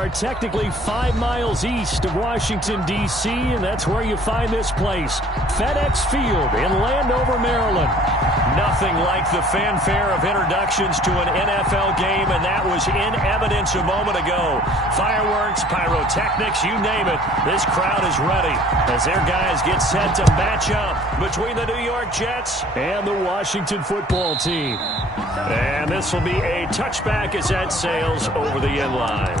are technically 5 miles east of Washington, D.C., and that's where you find this place, FedEx Field in Landover, Maryland. Nothing like the fanfare of introductions to an NFL game, and that was in evidence a moment ago. Fireworks, pyrotechnics, you name it. This crowd is ready as their guys get set to match up between the New York Jets and the Washington football team. And this will be a touchback as that sails over the end line.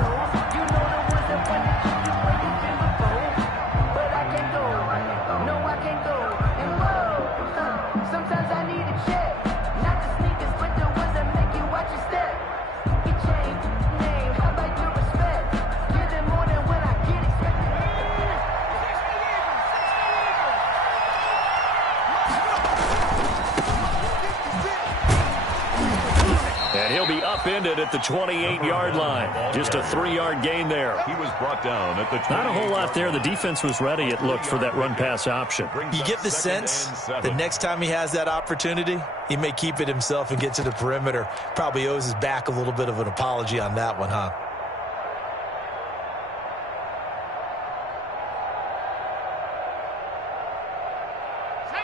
Upended at the 28-yard line. Just a 3-yard gain there. He was brought down at the 28. Not a whole lot there. The defense was ready, it looked, for that run-pass option. You get the sense the next time he has that opportunity, he may keep it himself and get to the perimeter. Probably owes his back a little bit of an apology on that one, huh?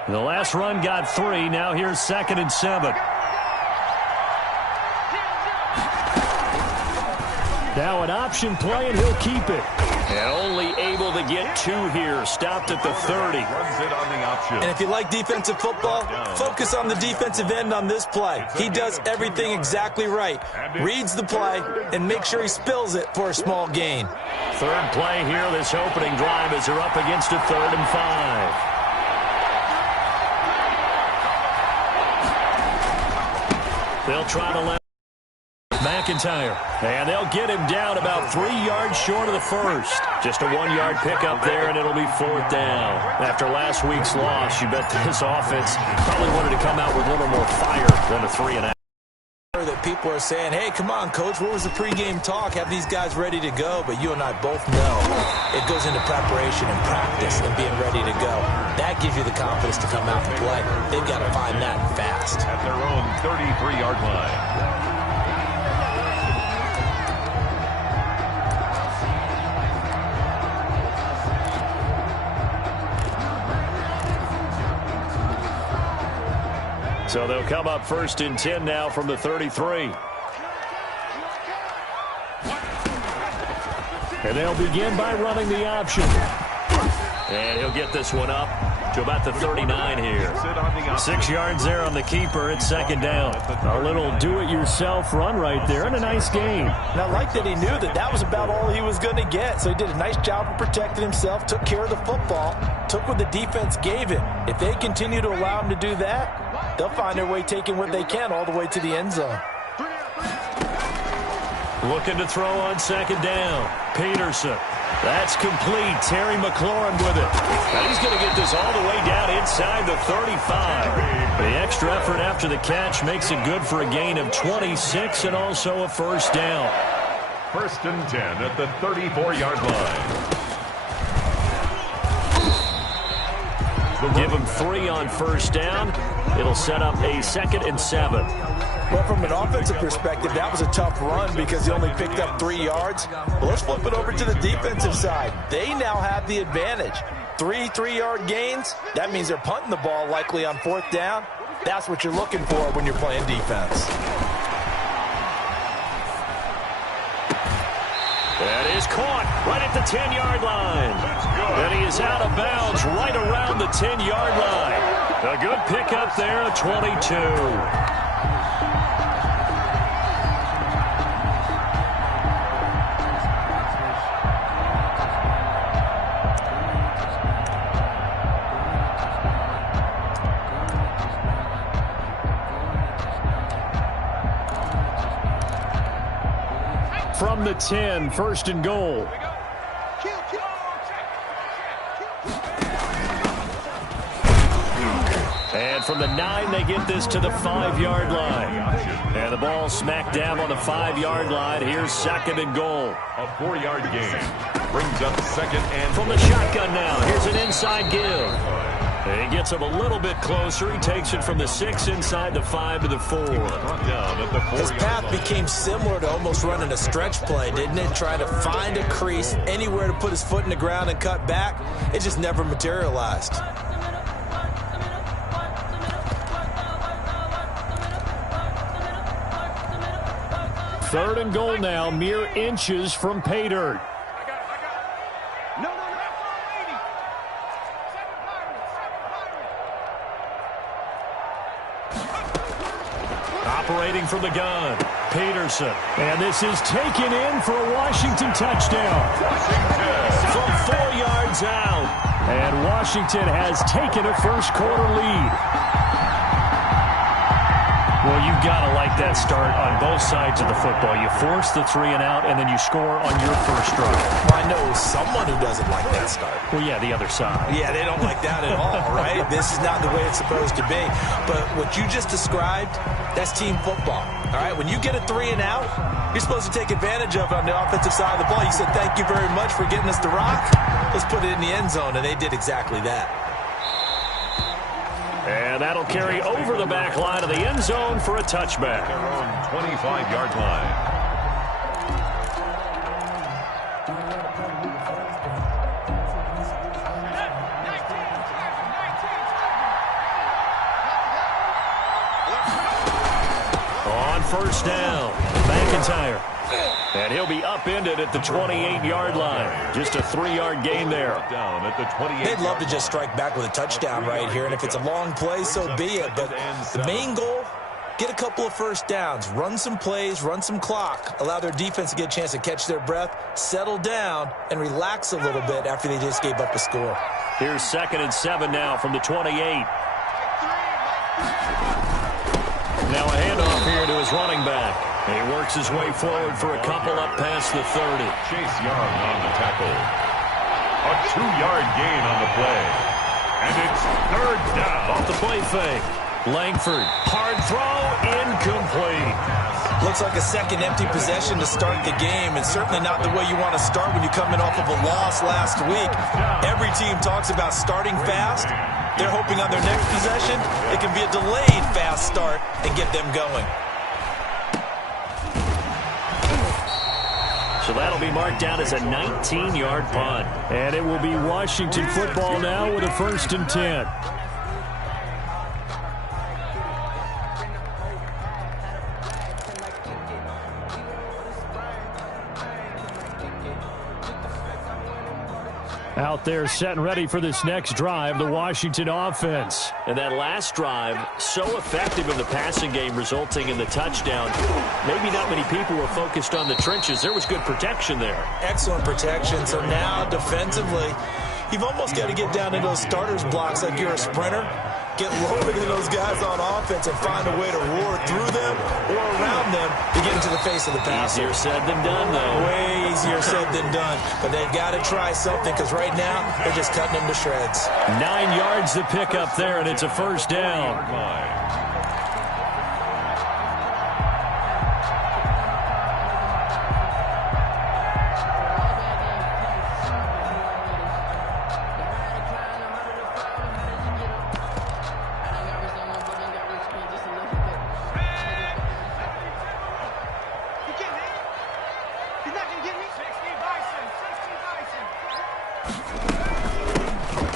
The last run got 3. Now here's 2nd and 7. Now an option play, and he'll keep it. And only able to get 2 here. Stopped at the 30. And if you like defensive football, focus on the defensive end on this play. He does everything exactly right. Reads the play and make sure he spills it for a small gain. 3rd play here, this opening drive, as they're up against a 3rd and 5. They'll try to let McIntyre, and they'll get him down about 3 yards short of the first. Just a 1-yard pickup there, and it'll be 4th down. After last week's loss, you bet this offense probably wanted to come out with a little more fire than a 3-and-out. That people are saying, hey, come on, Coach, what was the pregame talk? Have these guys ready to go? But you and I both know it goes into preparation and practice and being ready to go. That gives you the confidence to come out and play. They've got to find that fast. At their own 33-yard line. So they'll come up 1st and 10 now from the 33. And they'll begin by running the option. And he'll get this one up to about the 39 here. 6 yards there on the keeper. It's 2nd down. A little do-it-yourself run right there, and a nice gain. And I like that he knew that that was about all he was going to get. So he did a nice job of protecting himself, took care of the football, took what the defense gave him. If they continue to allow him to do that, they'll find their way taking what they can all the way to the end zone. Looking to throw on 2nd down. Peterson. That's complete. Terry McLaurin with it. And he's going to get this all the way down inside the 35. The extra effort after the catch makes it good for a gain of 26 and also a 1st down. 1st and 10 at the 34-yard line. Give him 3 on 1st down. It'll set up a 2nd and 7. Well, from an offensive perspective, that was a tough run because he only picked up 3 yards. Well, let's flip it over to the defensive side. They now have the advantage. 3 3-yard gains. That means they're punting the ball likely on 4th down. That's what you're looking for when you're playing defense. That is caught right at the 10-yard line. And he is out of bounds right around the 10-yard line. A good pickup there, a 22. From the 10, 1st and goal. And from the 9, they get this to the 5-yard line. And the ball smack dab on the 5-yard line. Here's 2nd and goal. A 4-yard gain brings up 2nd and from the shotgun now. Here's an inside give. He gets him a little bit closer. He takes it from the 6 inside the 5 to the 4. His path became similar to almost running a stretch play, didn't it? Trying to find a crease, anywhere to put his foot in the ground and cut back. It just never materialized. Third and goal now, mere inches from pay dirt. Operating from the gun, Peterson. And this is taken in for a Washington touchdown. From 4 yards out. And Washington has taken a first-quarter lead. Well, you've got to like that start on both sides of the football. You force the 3 and out, and then you score on your first drive. Well, I know someone who doesn't like that start. Well, yeah, the other side. Yeah, they don't like that at all, right? This is not the way it's supposed to be. But what you just described, that's team football, all right? When you get a 3 and out, you're supposed to take advantage of it on the offensive side of the ball. You said, thank you very much for getting us the rock. Let's put it in the end zone, and they did exactly that. And that'll carry over the back line of the end zone for a touchback. Their own 25-yard line. On first down, McIntyre. And he'll be upended at the 28-yard line. Just a 3-yard gain there. Down at the 28. They'd love to just strike back with a touchdown right here, and if it's a long play, so be it. But the main goal, get a couple of first downs, run some plays, run some clock, allow their defense to get a chance to catch their breath, settle down, and relax a little bit after they just gave up a score. Here's 2nd and 7 now from the 28. Now a handoff here to his running back. He works his way forward for a couple up past the 30. Chase Young on the tackle. A 2-yard gain on the play. And it's 3rd down. Off the play fake. Langford. Hard throw. Incomplete. Looks like a second empty possession to start the game, and certainly not the way you want to start when you're coming off of a loss last week. Every team talks about starting fast. They're hoping on their next possession it can be a delayed fast start and get them going. So that'll be marked down as a 19-yard punt. And it will be Washington football now with a 1st and 10. Out there set and ready for this next drive, the Washington offense. And that last drive, so effective in the passing game, resulting in the touchdown. Maybe not many people were focused on the trenches. There was good protection there. Excellent protection. So now defensively, you've almost got to get down into those starters blocks like you're a sprinter. Get lower than those guys on offense and find a way to roar through them or around them to get into the face of the passer. Easier said than done, though. Way easier said than done. But they've got to try something because right now they're just cutting them to shreds. 9 yards to pick up there, and it's a 1st down.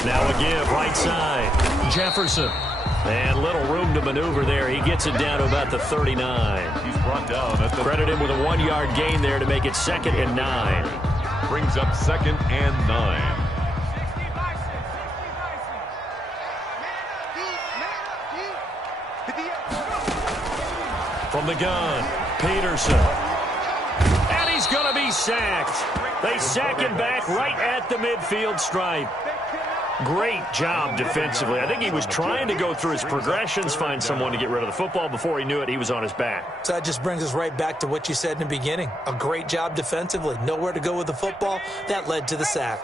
Now a give, right side. Jefferson. And little room to maneuver there. He gets it down to about the 39. He's brought down at the... Credit him with a 1-yard gain there to make it 2nd and 9. Brings up 2nd and 9. From the gun, Peterson. And he's going to be sacked. They sack him back right at the midfield stripe. Great job defensively. I think he was trying to go through his progressions, find someone to get rid of the football. Before he knew it, he was on his back. So that just brings us right back to what you said in the beginning. A great job defensively. Nowhere to go with the football. That led to the sack.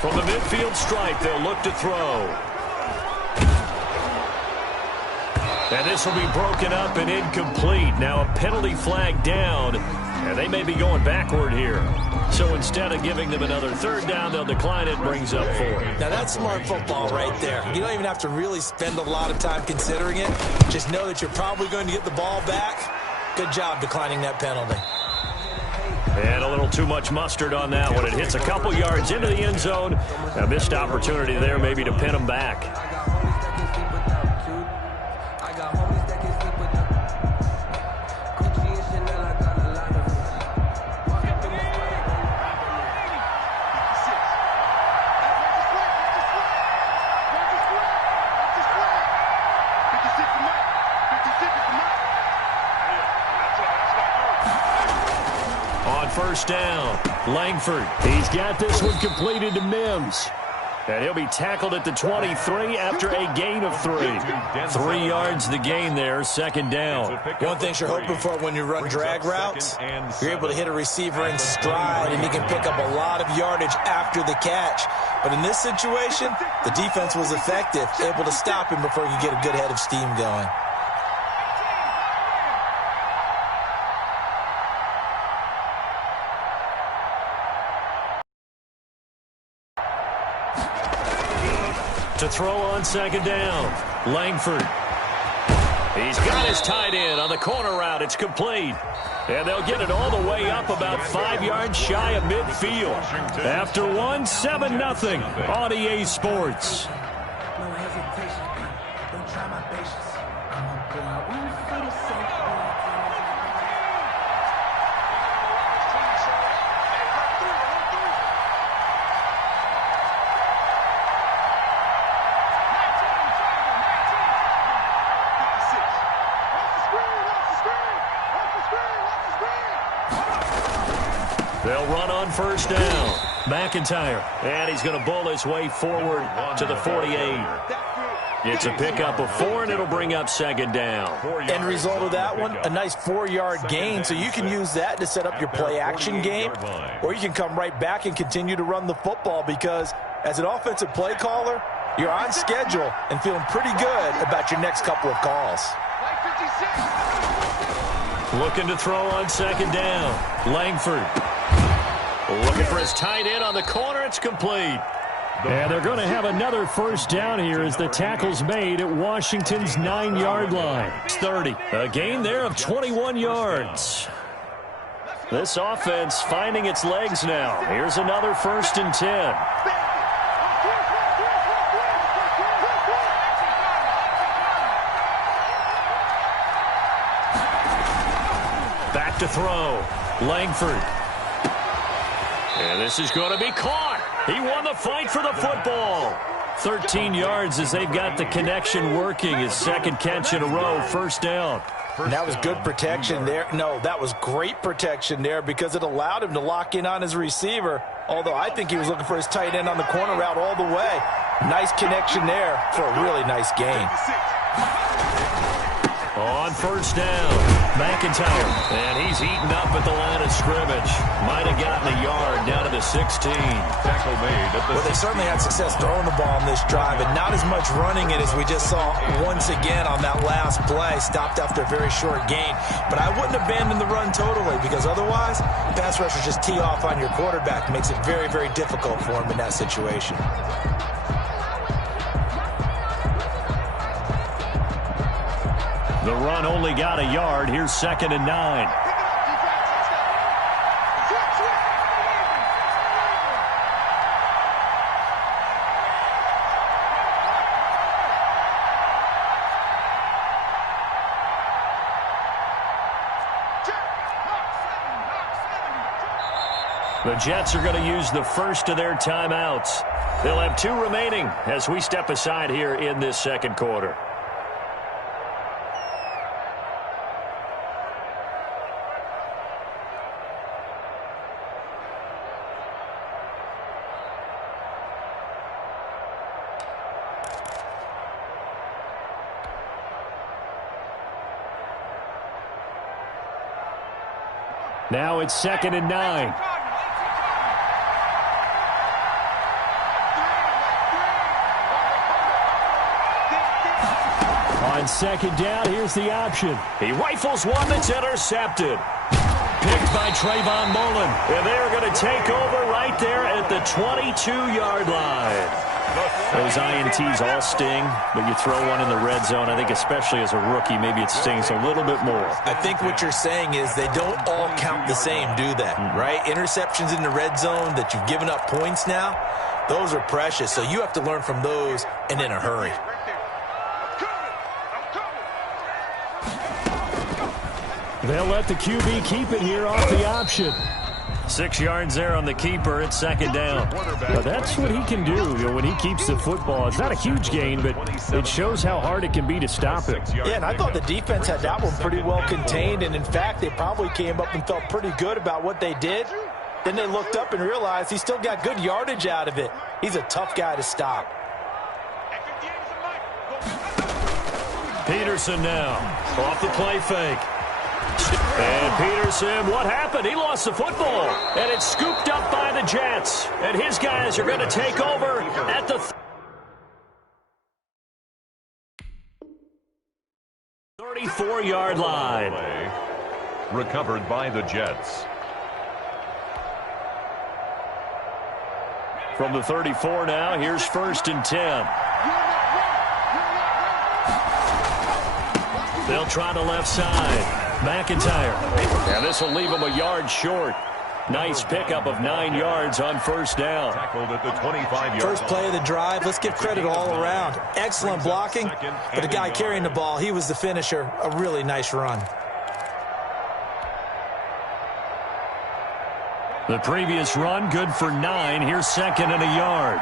From the midfield stripe, they'll look to throw. And this will be broken up and incomplete. Now a penalty flag down, and they may be going backward here. So instead of giving them another third down, they'll decline it, brings up 4. Now that's smart football right there. You don't even have to really spend a lot of time considering it. Just know that you're probably going to get the ball back. Good job declining that penalty. And a little too much mustard on that one. It hits a couple yards into the end zone. A missed opportunity there maybe to pin them back. First down, Langford. He's got this one completed to Mims. And he'll be tackled at the 23 after a gain of 3. 3 yards the gain there, second down. One thing you're hoping for when you run drag routes, you're able to hit a receiver in stride, and he can pick up a lot of yardage after the catch. But in this situation, the defense was effective, able to stop him before he could get a good head of steam going. To throw on second down, Langford. He's got his tight end on the corner route. It's complete. And they'll get it all the way up about 5 yards shy of midfield. After 1, 7-0 on EA Sports. They'll run on first down. McIntyre. And he's going to bull his way forward to the 48. It's a pickup of 4, and it'll bring up second down. End result of that one, a nice 4-yard gain. So you can use that to set up your play-action game, or you can come right back and continue to run the football because as an offensive play caller, you're on schedule and feeling pretty good about your next couple of calls. Looking to throw on second down. Langford. Looking for his tight end on the corner. It's complete. And they're going to have another first down here as the tackle's made at Washington's 9-yard line. It's 30. A gain there of 21 yards. This offense finding its legs now. Here's another 1st and 10. Back to throw. Langford. And this is going to be caught. He won the fight for the football. 13 yards as they've got the connection working. His second catch in a row, first down. And that was good protection there. No, that was great protection there because it allowed him to lock in on his receiver, although I think he was looking for his tight end on the corner route all the way. Nice connection there for a really nice gain. On first down, McIntyre. And he's eaten up at the line of scrimmage. Might have gotten a yard down to the 16. Tackle made at the Well, they certainly had success throwing the ball in this drive, and not as much running it as we just saw once again on that last play. Stopped after a very short gain. But I wouldn't abandon the run totally because otherwise, pass rushers just tee off on your quarterback. Makes it very, very difficult for him in that situation. The run only got a yard. Here's 2nd and 9. The Jets are going to use the first of their timeouts. They'll have 2 remaining as we step aside here in this second quarter. Now it's 2nd and 9. On On second down, here's the option. He rifles one that's intercepted. Picked by Trayvon Mullen. And they're going to take over right there at the 22-yard line. Those INTs all sting, but you throw one in the red zone, I think especially as a rookie, maybe it stings a little bit more. I think what you're saying is they don't all count the same, do they? Right? Interceptions in the red zone that you've given up points now, those are precious. So you have to learn from those and in a hurry. They'll let the QB keep it here off the option. 6 yards there on the keeper. It's second down. Well, that's what he can do, when he keeps the football. It's not a huge gain, but it shows how hard it can be to stop it. Yeah, and I thought the defense had that one pretty well contained. And, in fact, they probably came up and felt pretty good about what they did. Then they looked up and realized he still got good yardage out of it. He's a tough guy to stop. Peterson now off the play fake. And Peterson, what happened? He lost the football, and it's scooped up by the Jets. And his guys are going to take over at the 34-yard line. Recovered by the Jets. From the 34 now, here's 1st and 10. They'll try the left side. McIntyre. And this will leave him a yard short. Nice pickup of 9 yards on first down. Tackled at the 25-yard First play of the drive. Let's give credit all around. Excellent blocking. But the guy carrying the ball, he was the finisher. A really nice run. The previous run, good for 9. Here's 2nd and a yard.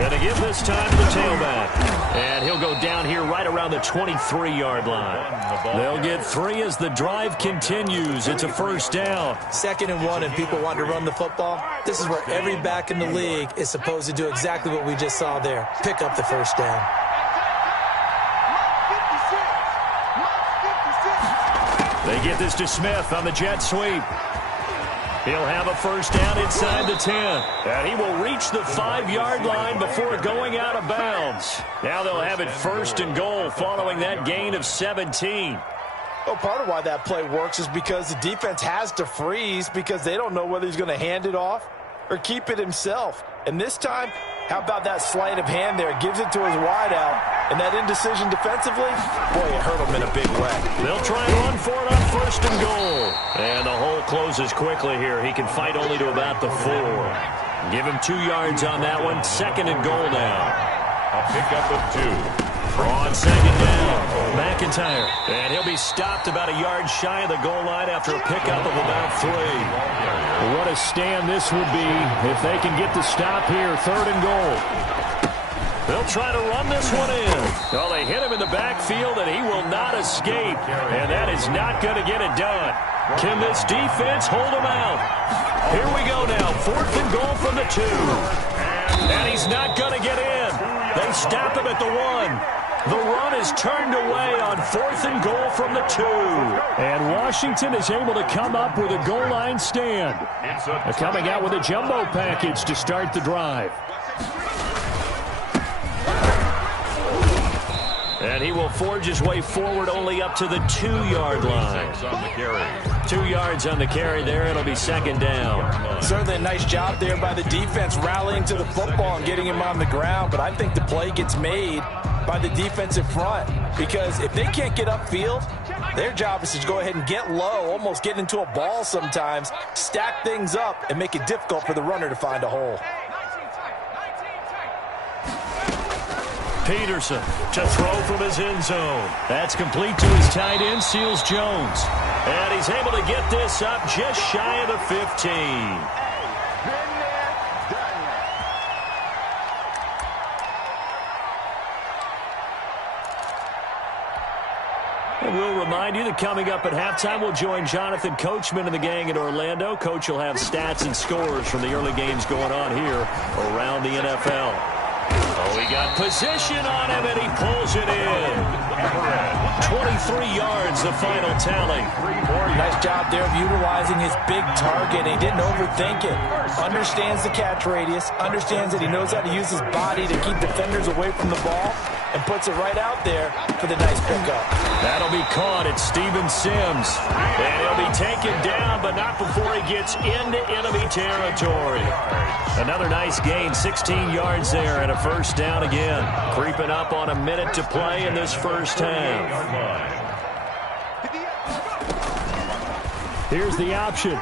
And to give this time to the tailback. And he'll go down here right around the 23-yard line. They'll get 3 as the drive continues. It's a first down. 2nd and 1, and people want to run the football. This is where every back in the league is supposed to do exactly what we just saw there. Pick up the first down. They get this to Smith on the jet sweep. He'll have a first down inside the 10. And he will reach the 5-yard line before going out of bounds. Now they'll have it 1st and goal following that gain of 17. Well, part of why that play works is because the defense has to freeze because they don't know whether he's going to hand it off or keep it himself. And this time, how about that sleight of hand there? Gives it to his wideout. And that indecision defensively, boy, it hurt him in a big way. They'll try and run for it on 1st and goal. And the hole closes quickly here. He can fight only to about the 4. Give him 2 yards on that one. 2nd and goal now. A pickup of 2. On 2nd down, McIntyre. And he'll be stopped about a yard shy of the goal line after a pickup of about 3. What a stand this would be if they can get the stop here. 3rd and goal. They'll try to run this one in. Well, they hit him in the backfield, and he will not escape. And that is not going to get it done. Can this defense hold him out? Here we go now. 4th and goal from the 2. And he's not going to get in. They stop him at the 1. The run is turned away on 4th and goal from the 2. And Washington is able to come up with a goal line stand. They're coming out with a jumbo package to start the drive. And he will forge his way forward only up to the 2-yard line. 2 yards on the carry there. It'll be 2nd down. Certainly a nice job there by the defense rallying to the football and getting him on the ground. But I think the play gets made by the defensive front. Because if they can't get upfield, their job is to go ahead and get low, almost get into a ball sometimes, stack things up, and make it difficult for the runner to find a hole. Peterson to throw from his end zone. That's complete to his tight end, Seals Jones. And he's able to get this up just shy of the 15. And we'll remind you that coming up at halftime, we'll join Jonathan Coachman and the gang in Orlando. Coach will have stats and scores from the early games going on here around the NFL. Oh, he got position on him, and he pulls it in. 23 yards, the final tally. Nice job there of utilizing his big target. He didn't overthink it. Understands the catch radius, understands that he knows how to use his body to keep defenders away from the ball, and puts it right out there for the nice pickup. That'll be caught at Steven Sims. And he'll be taken down, but not before he gets into enemy territory. Another nice gain, 16 yards there, and a first down again. Creeping up on a minute to play in this first half. Here's the option.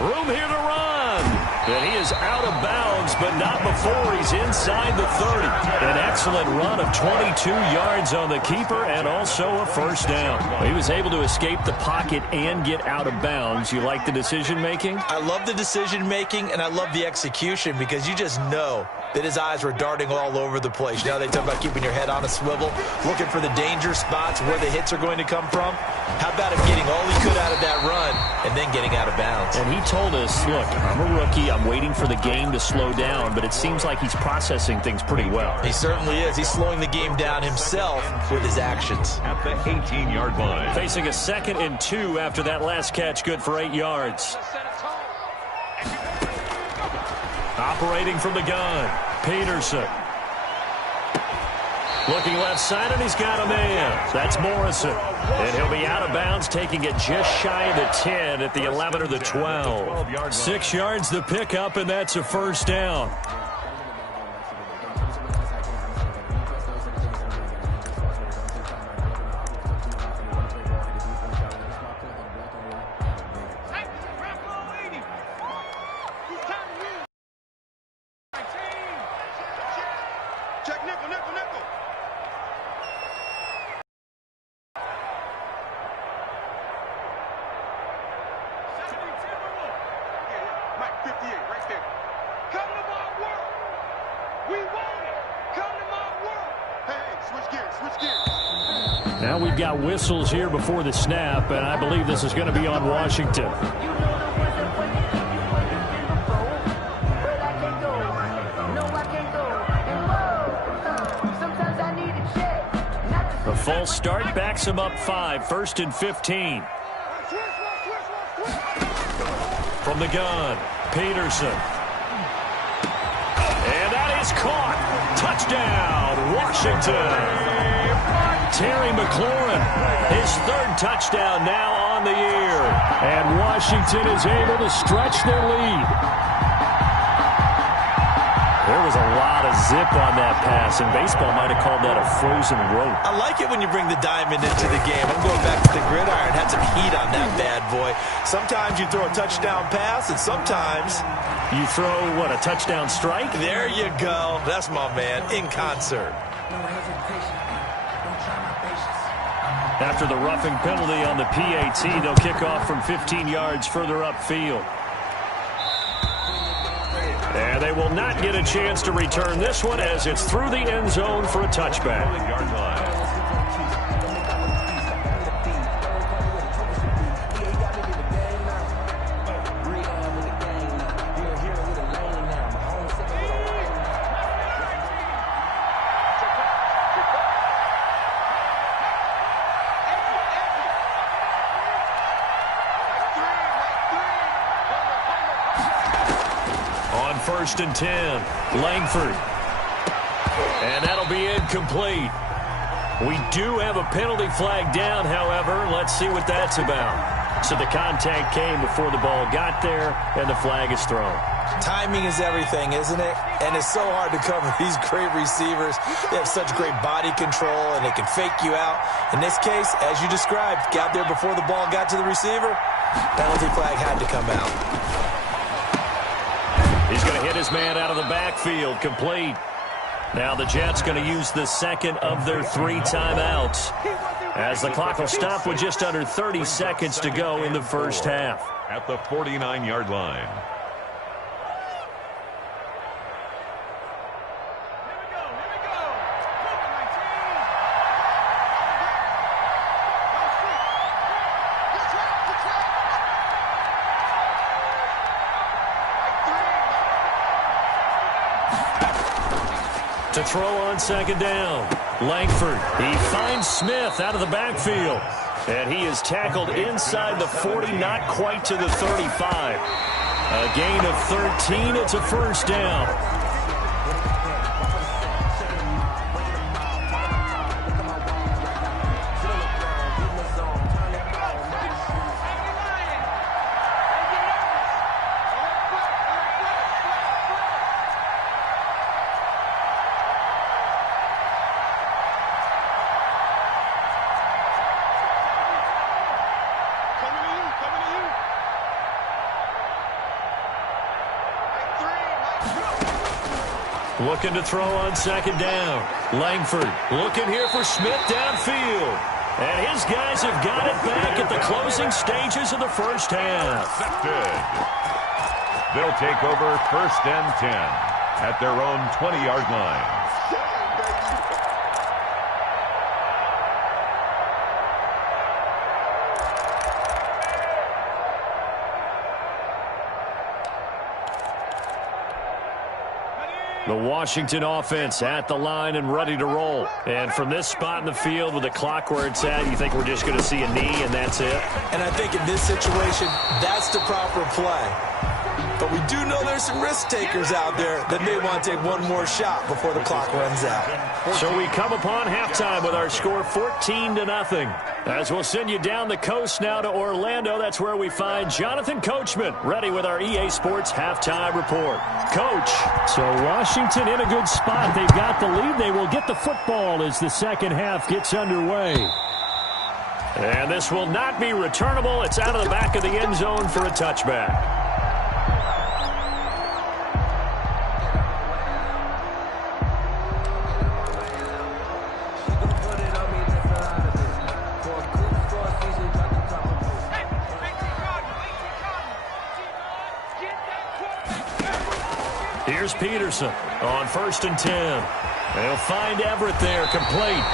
Room here to run. And he is out of bounds, but not before he's inside the 30. An excellent run of 22 yards on the keeper and also a first down. He was able to escape the pocket and get out of bounds. You like the decision-making? I love the decision-making, and I love the execution because you just know that his eyes were darting all over the place. You know, they talk about keeping your head on a swivel, looking for the danger spots where the hits are going to come from. How about him getting all he could out of that run and then getting out of bounds? And he told us, look, I'm a rookie. I'm waiting for the game to slow down, but it seems like he's processing things pretty well. He certainly is. He's slowing the game down himself with his actions. At the 18-yard line. Facing a 2nd and 2 after that last catch, good for 8 yards. Operating from the gun, Peterson. Looking left side, and he's got a man. That's Morrison. And he'll be out of bounds, taking it just shy of the 10 at the 11 or the 12. 6 yards the pickup, and that's a first down. Now we've got whistles here before the snap, and I believe this is going to be on Washington. A false start backs him up 5, 1st and 15. From the gun, Peterson. And that is caught. Touchdown, Washington. Terry McLaurin, his 3rd touchdown now on the year. And Washington is able to stretch their lead. There was a lot of zip on that pass, and baseball might have called that a frozen rope. I like it when you bring the diamond into the game. I'm going back to the gridiron. Had some heat on that bad boy. Sometimes you throw a touchdown pass, and sometimes you throw, what, a touchdown strike? There you go. That's my man, in concert. After the roughing penalty on the PAT, they'll kick off from 15 yards further upfield. And they will not get a chance to return this one as it's through the end zone for a touchback. On 1st and 10, Langford. And that'll be incomplete. We do have a penalty flag down, however. Let's see what that's about. So the contact came before the ball got there, and the flag is thrown. Timing is everything, isn't it? And it's so hard to cover these great receivers. They have such great body control, and they can fake you out. In this case, as you described, got there before the ball got to the receiver. Penalty flag had to come out. He's going to hit his man out of the backfield, complete. Now the Jets going to use the 2nd of their 3 timeouts, as the clock will stop with just under 30 seconds to go in the first half. At the 49-yard line. To throw on 2nd down, Langford, he finds Smith out of the backfield. And he is tackled inside the 40, not quite to the 35. A gain of 13, it's a first down. Looking to throw on second down. Langford looking here for Smith downfield. And his guys have got it back at the closing stages of the first half. They'll take over first and 10 at their own 20-yard line. The Washington offense at the line and ready to roll. And from this spot in the field with the clock where it's at, you think we're just going to see a knee and that's it? And I think in this situation, that's the proper play. But we do know there's some risk takers out there that may want to take one more shot before the clock runs out. So we come upon halftime with our score 14-0. As we'll send you down the coast now to Orlando, that's where we find Jonathan Coachman ready with our EA Sports halftime report. Coach. So Washington in a good spot. They've got the lead. They will get the football as the second half gets underway. And this will not be returnable. It's out of the back of the end zone for a touchback. Here's Peterson on 1st and 10. They'll find Everett there, complete.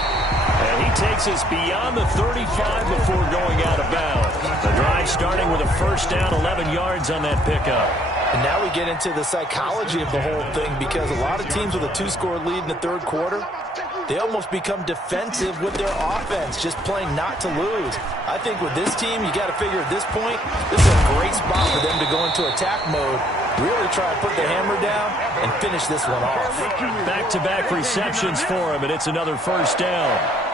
And he takes us beyond the 35 before going out of bounds. The drive starting with a first down, 11 yards on that pickup. And now we get into the psychology of the whole thing, because a lot of teams with a two-score lead in the third quarter, they almost become defensive with their offense, just playing not to lose. I think with this team, you got to figure at this point, this is a great spot for them to go into attack mode, really try to put the hammer down and finish this one off. Back-to-back receptions for him, and it's another first down.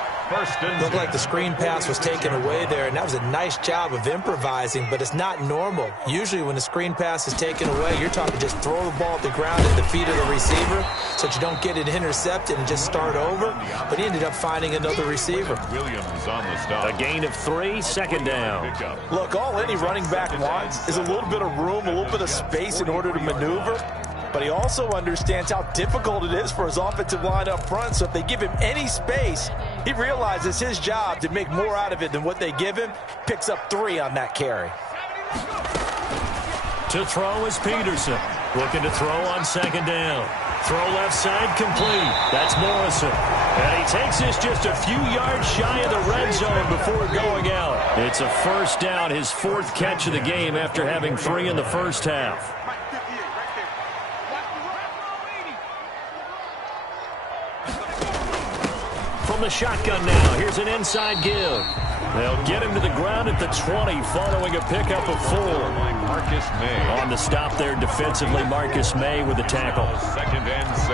Looked like the screen pass was taken away there, and that was a nice job of improvising, but it's not normal. Usually when the screen pass is taken away, you're talking just throw the ball at the ground at the feet of the receiver so that you don't get it intercepted and just start over, but he ended up finding another receiver. Williams on the stop. A gain of 3, second down. Look, all any running back wants is a little bit of room, a little bit of space in order to maneuver. But he also understands how difficult it is for his offensive line up front. So if they give him any space, he realizes his job to make more out of it than what they give him. Picks up 3 on that carry. To throw is Peterson. Looking to throw on second down. Throw left side, complete. That's Morrison. And he takes this just a few yards shy of the red zone before going out. It's a first down, his 4th catch of the game after having 3 in the first half. From the shotgun now, here's an inside give. They'll get him to the ground at the 20 following a pickup of 4. Marcus May. On the stop there defensively, Marcus May with the tackle. 2nd and 6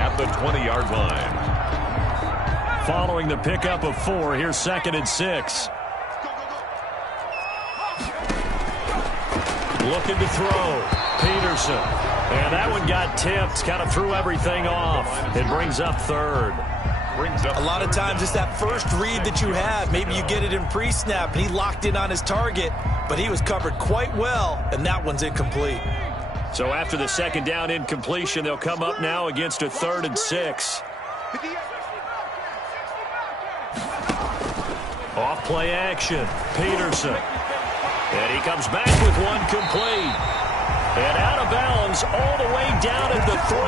at the 20-yard line. Following the pickup of 4, here's 2nd and 6. Looking to throw. Peterson. And that one got tipped, kind of threw everything off. It brings up 3rd. A lot of times it's that first read that you have. Maybe you get it in pre-snap, and he locked in on his target, but he was covered quite well, and that one's incomplete. So after the second down incompletion, they'll come up now against a 3rd and 6. Off play action. Peterson. And he comes back with one complete. And out of bounds all the way down at the 3.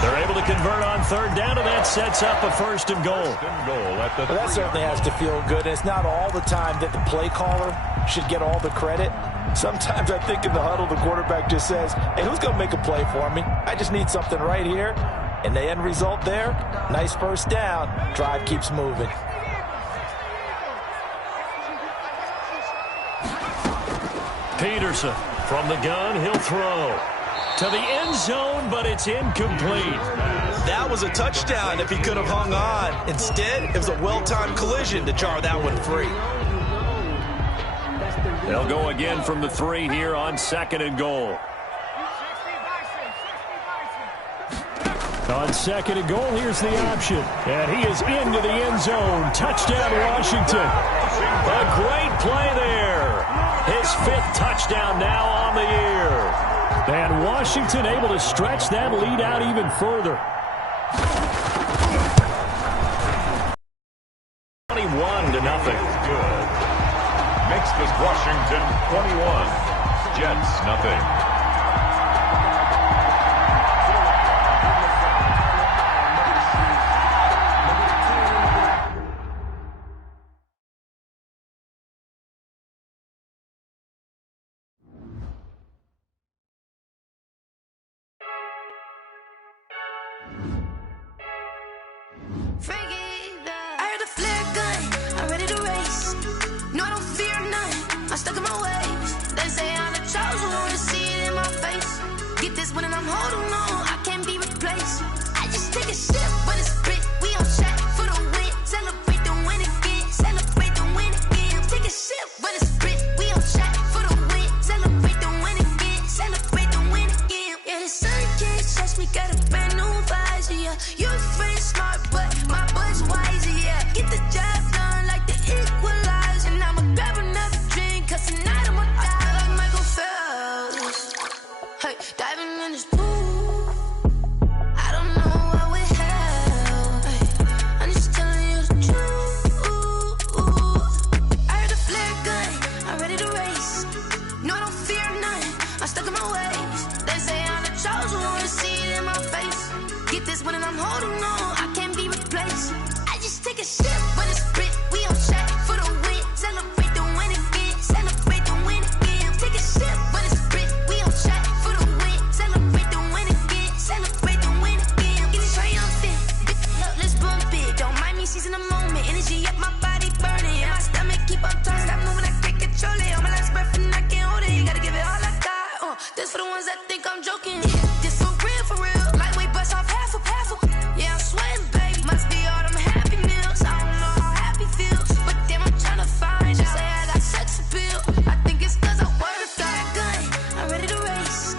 They're able to convert on 3rd down, and that sets up a 1st and goal. Well, that certainly has to feel good. And it's not all the time that the play caller should get all the credit. Sometimes I think in the huddle, the quarterback just says, hey, who's going to make a play for me? I just need something right here. And the end result there, nice first down. Drive keeps moving. Peterson from the gun, he'll throw to the end zone, but it's incomplete. That was a touchdown if he could have hung on. Instead, it was a well-timed collision to jar that one free. They'll go again from the 3 here on 2nd and goal. On 2nd and goal, here's the option. And he is into the end zone. Touchdown, Washington. A great play there. His 5th touchdown now on the year. And Washington able to stretch that lead out even further. 21-0. Good. Makes this Washington 21. Jets nothing. I heard a flare gun, I'm ready to race. No, I don't fear none, I'm stuck in my ways. They say I'm the chosen one, see it in my face. Get this one and I'm holding on, I can't be replaced. I just take a sip, but it's spit, we on track for the win. Celebrate the win again, celebrate the win again. Take a sip, but it's spit, we on track for the win. Celebrate the win again, celebrate the win again. Yeah, the sun can't touch me, got a brand new visor, yeah. You're friend smart, but my bud's wiser, yeah. Get the job done like the equalizer. And I'ma grab another drink, cause tonight I'ma die like Michael Phelps. Hey, diving in this pool, I don't know what we have. Hey, I'm just telling you the truth. I heard a flare gun, I'm ready to race. No, I don't fear none, I'm stuck in my ways. They say I'm the chosen one, see it in my face. Get this one and I'm holding on, I can't be replaced. I just take a sip, but it's spit, we on track for the win. Celebrate the win again, celebrate the win again. Take a sip, but it's spit, we on track for the win. Celebrate the win again, celebrate the win again. Get it triumphant, look, let's bump it. Don't mind me seizing the moment, energy up my body burning. And my stomach keep on turning, stop moving, I can't control it. On my last breath and I can't hold it, you gotta give it all I got. This for the ones that think I'm joking. This for real, lightweight bust off half a. Yeah, I'm sweating, babe. Must be all them happy meals. I don't know how happy feels, but damn, I'm tryna find you. Say I got sex appeal. I think it's cause I work that gun. I'm ready to race.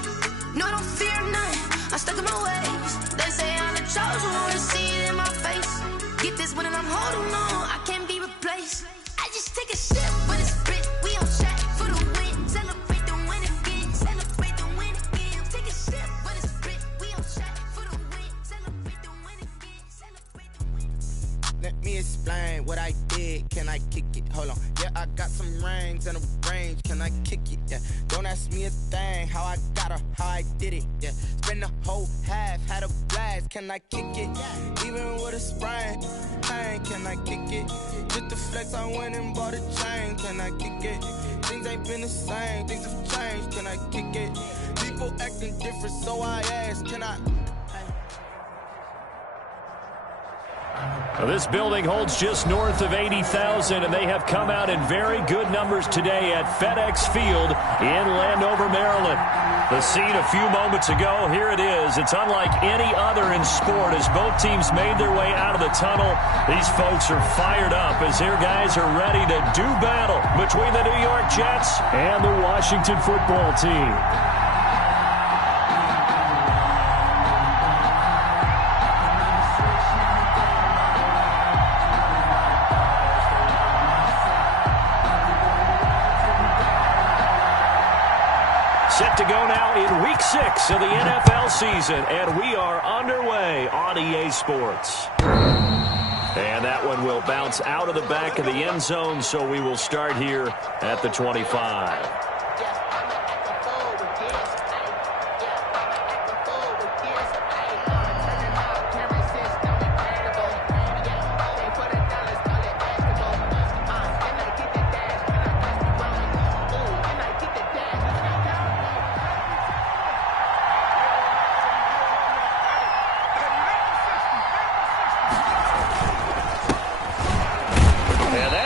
No, I don't fear none. I'm stuck in my ways. They say I'm the chosen one, see it in my face. Get this one and I'm holding on, I can't be replaced. I just take a sip, but it's spit. We on track for the win. Celebrate the win again. Celebrate the win again. Take a sip, but it's spit. We on track for the win. Celebrate the win again. Celebrate the win. Let me explain what I did. Can I kick it? Hold on. Yeah, I got some rings and a range. Can I kick it? Yeah. Don't ask me a thing. How I got her, how I did it. Yeah. Spend the whole half, had a blast. Can I kick it? Even with a sprain. Pain, can I kick it? Just the flex, I went and bought a chain. Can I kick it? Things ain't been the same. Things have changed. Can I kick it? People acting different, so I ask. Can I? Well, this building holds just north of 80,000, and they have come out in very good numbers today at FedEx Field in Landover, Maryland. The scene a few moments ago, here it is. It's unlike any other in sport as both teams made their way out of the tunnel. These folks are fired up as their guys are ready to do battle between the New York Jets and the Washington football team. Set to go now in Week 6 of the NFL season, and we are underway on EA Sports. And that one will bounce out of the back of the end zone, so we will start here at the 25.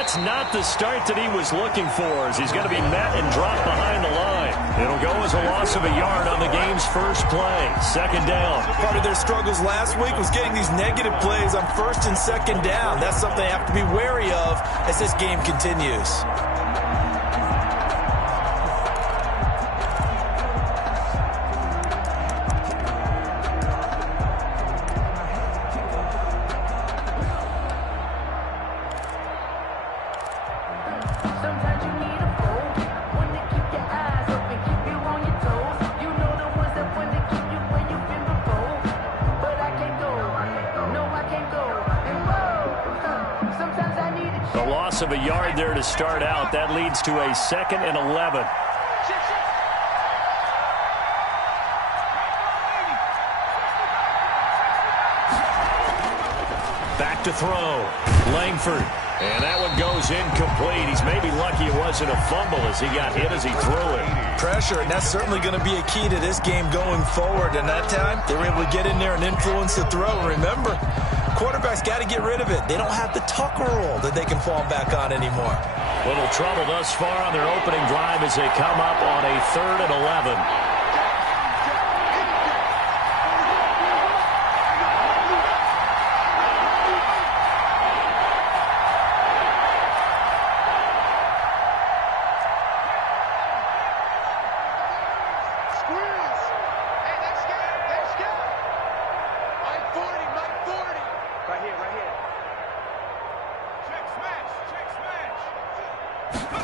that's not the start that he was looking for, as he's going to be met and dropped behind the line. It'll go as a loss of a yard on the game's first play. Second down. Part of their struggles last week was getting these negative plays on first and second down. That's something they have to be wary of as this game continues. Of a yard there to start out. That leads to a 2nd and 11. Back to throw. Langford. And that one goes incomplete. He's maybe lucky it wasn't a fumble as he got hit as he threw it. Pressure, and that's certainly going to be a key to this game going forward. And that time, they were able to get in there and influence the throw. Remember, quarterbacks got to get rid of it. They don't have the tuck rule that they can fall back on anymore. Little trouble thus far on their opening drive as they come up on a 3rd and 11.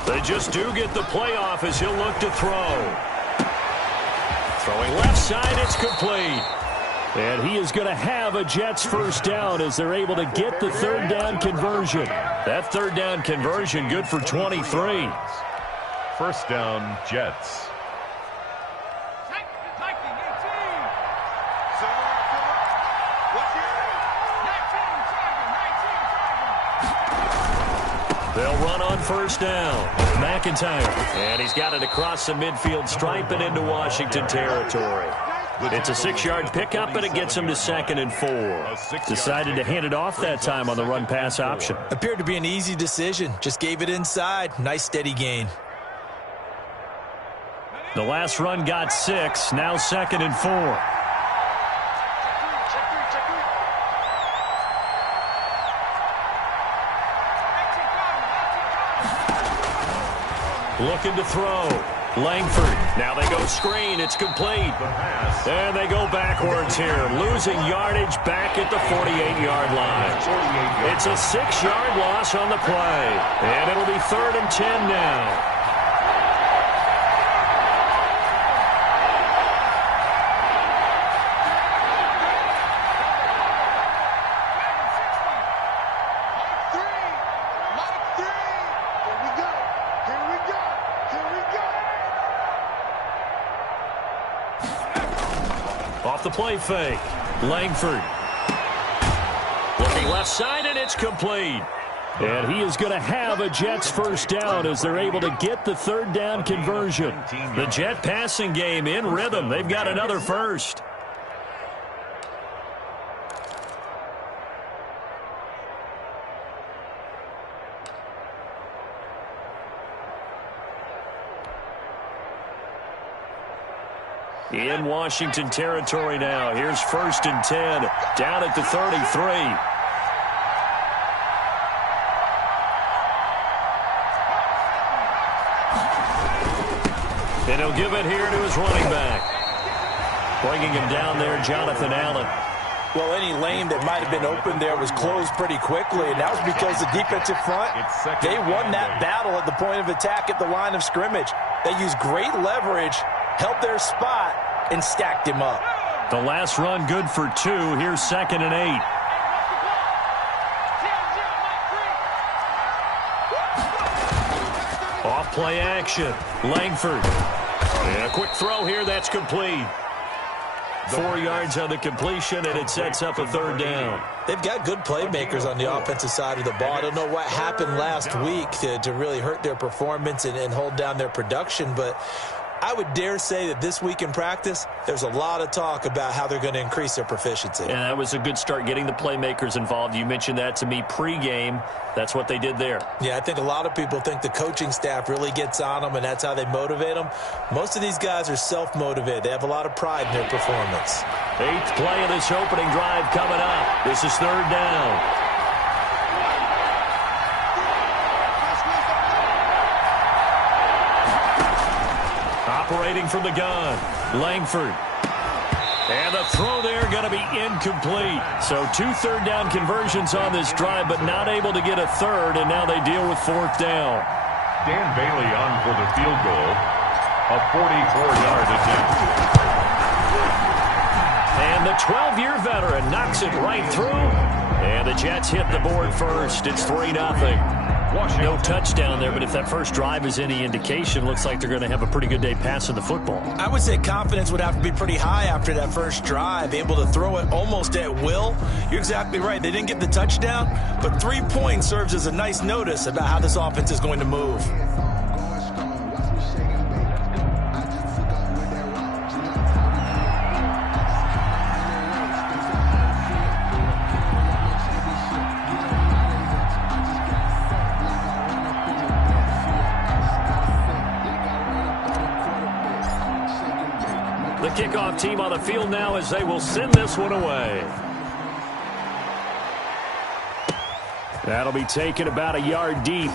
They just do get the playoff as he'll look to throw. Throwing left side, it's complete. And he is going to have a Jets first down as they're able to get the 3rd down conversion. That 3rd down conversion good for 23. First down, Jets. They'll run on first down. McIntyre. And he's got it across the midfield stripe and into Washington territory. It's a 6-yard pickup, and it gets him to 2nd and 4. Decided to hand it off that time on the run-pass option. Appeared to be an easy decision. Just gave it inside. Nice, steady gain. The last run got 6. Now 2nd and 4. Looking to throw. Langford. Now they go screen. It's complete. And they go backwards here. Losing yardage back at the 48-yard line. It's a 6-yard loss on the play. And it'll be 3rd and 10 now. Off the play fake. Langford. Looking left side, and it's complete. And he is going to have a Jets first down as they're able to get the 3rd down conversion. The Jet passing game in rhythm. They've got another first. In Washington territory now. Here's 1st and 10. Down at the 33. And he'll give it here to his running back. Bringing him down there, Jonathan Allen. Well, any lane that might have been open there was closed pretty quickly, and that was because the defensive front, they won that battle at the point of attack at the line of scrimmage. They used great leverage, held their spot, and stacked him up. The last run good for 2. Here's 2nd and 8. Off play action. Langford. And a quick throw here. That's complete. 4 yards on the completion, and it sets up a 3rd down. They've got good playmakers on the offensive side of the ball. I don't know what happened last week to really hurt their performance and hold down their production, but I would dare say that this week in practice, there's a lot of talk about how they're going to increase their proficiency. And that was a good start, getting the playmakers involved. You mentioned that to me pregame. That's what they did there. Yeah, I think a lot of people think the coaching staff really gets on them, and that's how they motivate them. Most of these guys are self-motivated. They have a lot of pride in their performance. 8th play of this opening drive coming up. This is 3rd down. Operating from the gun, Langford. And the throw there going to be incomplete. So 2 third down conversions on this drive, but not able to get a third, and now they deal with 4th down. Dan Bailey on for the field goal. A 44-yard attempt. And the 12-year veteran knocks it right through. And the Jets hit the board first. It's 3-0. No touchdown there, but if that first drive is any indication, looks like they're going to have a pretty good day passing the football. I would say confidence would have to be pretty high after that first drive, able to throw it almost at will. You're exactly right. They didn't get the touchdown, but 3 points serves as a nice notice about how this offense is going to move. The kickoff team on the field now as they will send this one away. That'll be taken about a yard deep.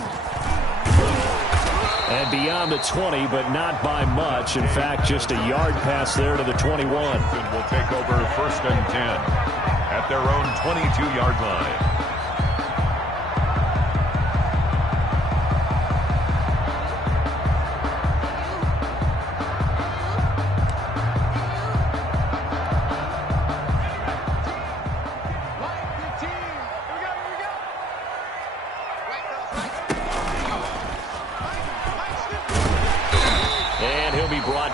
And beyond the 20, but not by much. In fact, just a yard pass there to the 21. Will take over 1st and 10 at their own 22-yard line.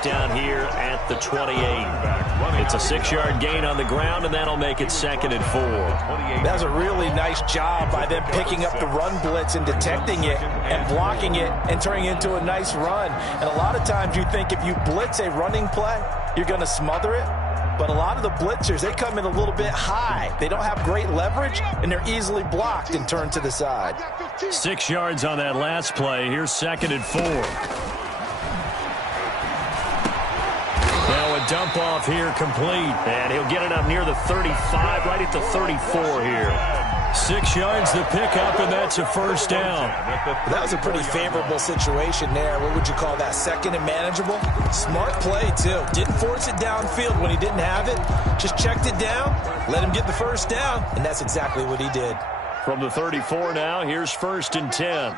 Down here at the 28. It's a 6-yard gain on the ground, and that'll make it 2nd and 4. That was a really nice job by them picking up the run blitz and detecting it and blocking it and turning it into a nice run. And a lot of times you think if you blitz a running play, you're going to smother it. But a lot of the blitzers, they come in a little bit high. They don't have great leverage, and they're easily blocked and turned to the side. 6 yards on that last play. Here's 2nd and 4. Dump off here complete, and he'll get it up near the 35, right at the 34 here. 6 yards the pickup, and that's a 1st down. That was a pretty favorable situation there. What would you call that? 2nd and manageable? Smart play, too. Didn't force it downfield when he didn't have it. Just checked it down, let him get the 1st down, and that's exactly what he did. From the 34 now, here's 1st and 10.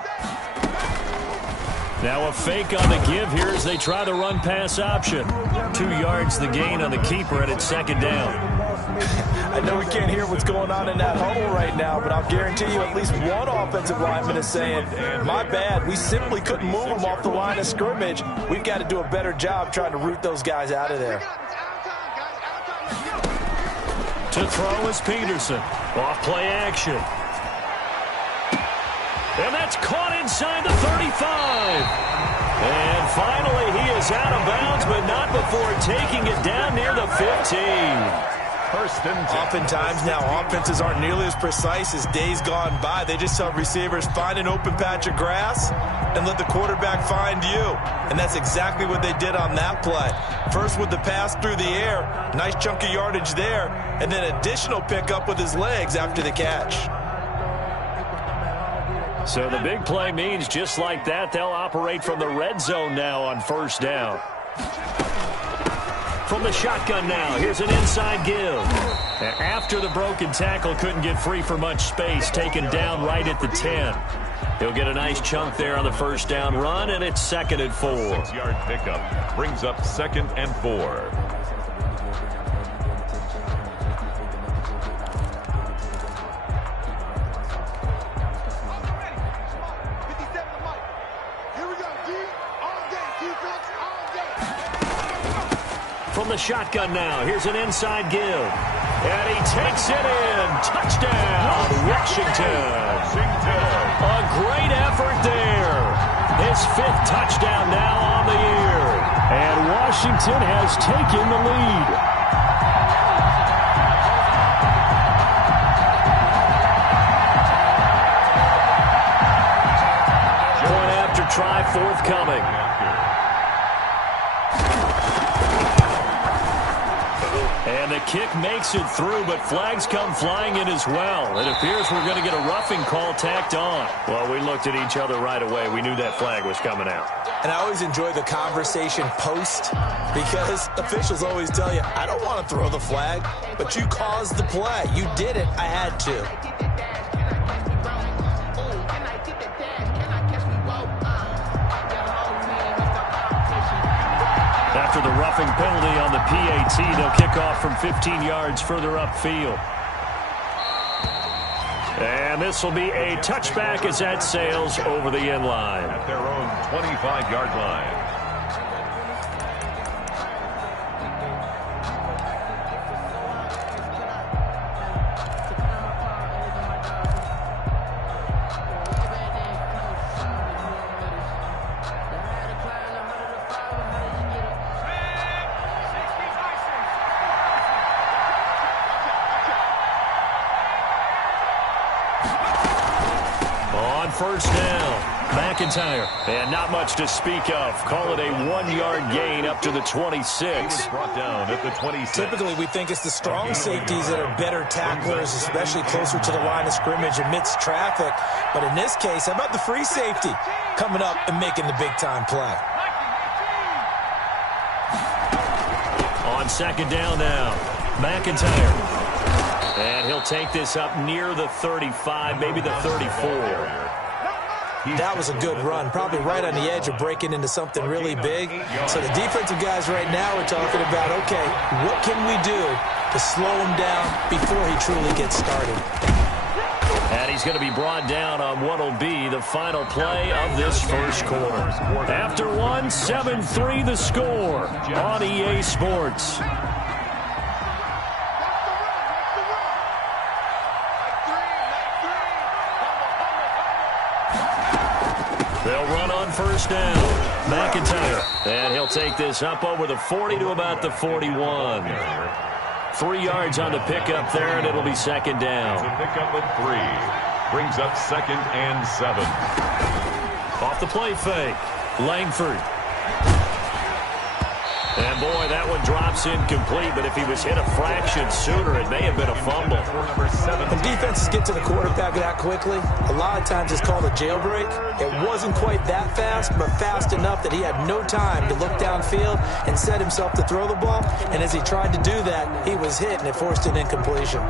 Now a fake on the give here as they try the run-pass option. 2 yards the gain on the keeper, and it's 2nd down. I know we can't hear what's going on in that huddle right now, but I'll guarantee you at least one offensive lineman is saying, my bad, we simply couldn't move them off the line of scrimmage. We've got to do a better job trying to root those guys out of there. To throw is Peterson. Off play action. And that's caught inside the 35. And finally, he is out of bounds, but not before taking it down near the 15. Oftentimes now, offenses aren't nearly as precise as days gone by. They just tell receivers, find an open patch of grass and let the quarterback find you. And that's exactly what they did on that play. First with the pass through the air, nice chunk of yardage there, and then additional pickup with his legs after the catch. So the big play means just like that, they'll operate from the red zone now on 1st down. From the shotgun now, here's an inside give. After the broken tackle, couldn't get free for much space, taken down right at the 10. He'll get a nice chunk there on the 1st down run, and it's 2nd and 4. 6-yard pickup brings up 2nd and 4. From the shotgun now, here's an inside give. And he takes it in. Touchdown, Washington. A great effort there. His 5th touchdown now on the year. And Washington has taken the lead. Point after try forthcoming. And the kick makes it through, but flags come flying in as well. It appears we're going to get a roughing call tacked on. Well, we looked at each other right away. We knew that flag was coming out. And I always enjoy the conversation post because officials always tell you, I don't want to throw the flag, but you caused the play. You did it. I had to. After the roughing penalty on the PAT, they'll kick off from 15 yards further upfield. And this will be a touchback as that sails over the end line. At their own 25-yard line. First down, McIntyre. And not much to speak of. Call it a 1-yard gain up to the 26. Brought down at the 26. Typically, we think it's the strong safeties that are better tacklers, especially closer to the line of scrimmage amidst traffic. But in this case, how about the free safety coming up and making the big-time play? On second down now, McIntyre. And he'll take this up near the 35, maybe the 34. That was a good run, probably right on the edge of breaking into something really big. So the defensive guys right now are talking about, okay, what can we do to slow him down before he truly gets started? And he's going to be brought down on what will be the final play of this first quarter. After one, 7-3 the score on EA Sports. They'll run on first down. McIntyre. And he'll take this up over the 40 to about the 41. 3 yards on the pickup there, and it'll be second down. It's a pickup of 3. Brings up 2nd and 7. Off the play fake. Langford. And, boy, that one drops incomplete, but if he was hit a fraction sooner, it may have been a fumble. When defenses get to the quarterback that quickly, a lot of times it's called a jailbreak. It wasn't quite that fast, but fast enough that he had no time to look downfield and set himself to throw the ball. And as he tried to do that, he was hit, and it forced an incompletion.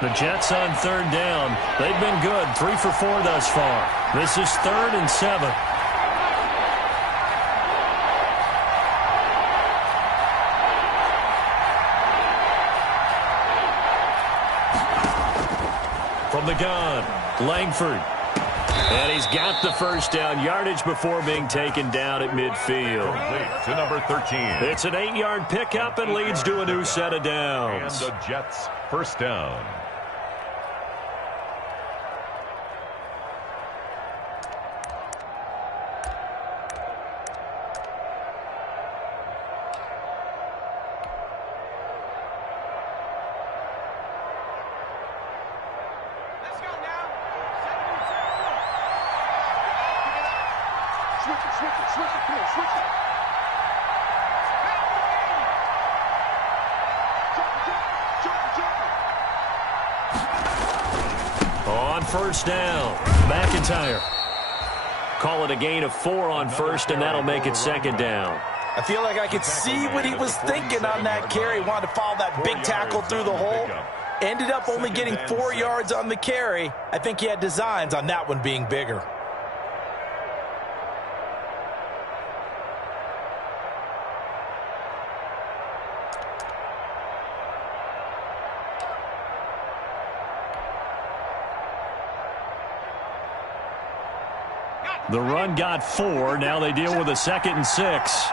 The Jets on third down. They've been good. 3 for 4 thus far. This is 3rd and 7. From the gun, Langford. And he's got the first down. Yardage before being taken down at midfield. Complete to number 13. It's an 8-yard pickup and leads to a new set of downs. And the Jets first down. On first down, McIntyre. Call it a gain of 4 on first, and that'll make it second down. I feel like I could see what he was thinking on that carry. Wanted to follow that big tackle through the hole. Ended up only getting 4 yards on the carry. I think he had designs on that one being bigger. The run got 4. Now they deal with a 2nd and 6.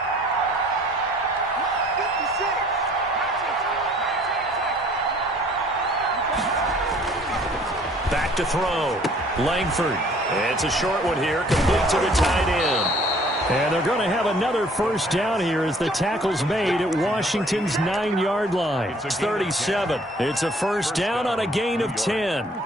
to throw. Langford. It's a short one here, complete to the tight end. And they're going to have another first down here as the tackle's made at Washington's 9-yard line. It's 37. It's a first down on a gain of 10.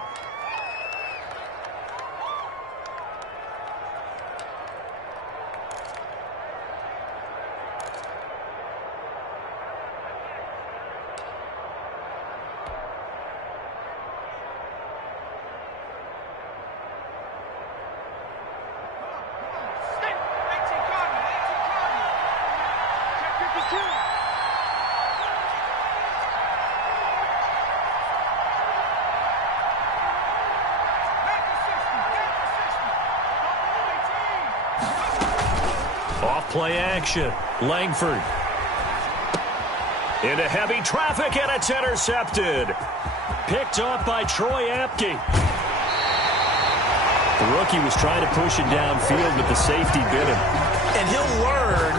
Play action. Langford. Into heavy traffic, and it's intercepted. Picked off by Troy Apke. The rookie was trying to push it downfield, but the safety bit him. And he'll learn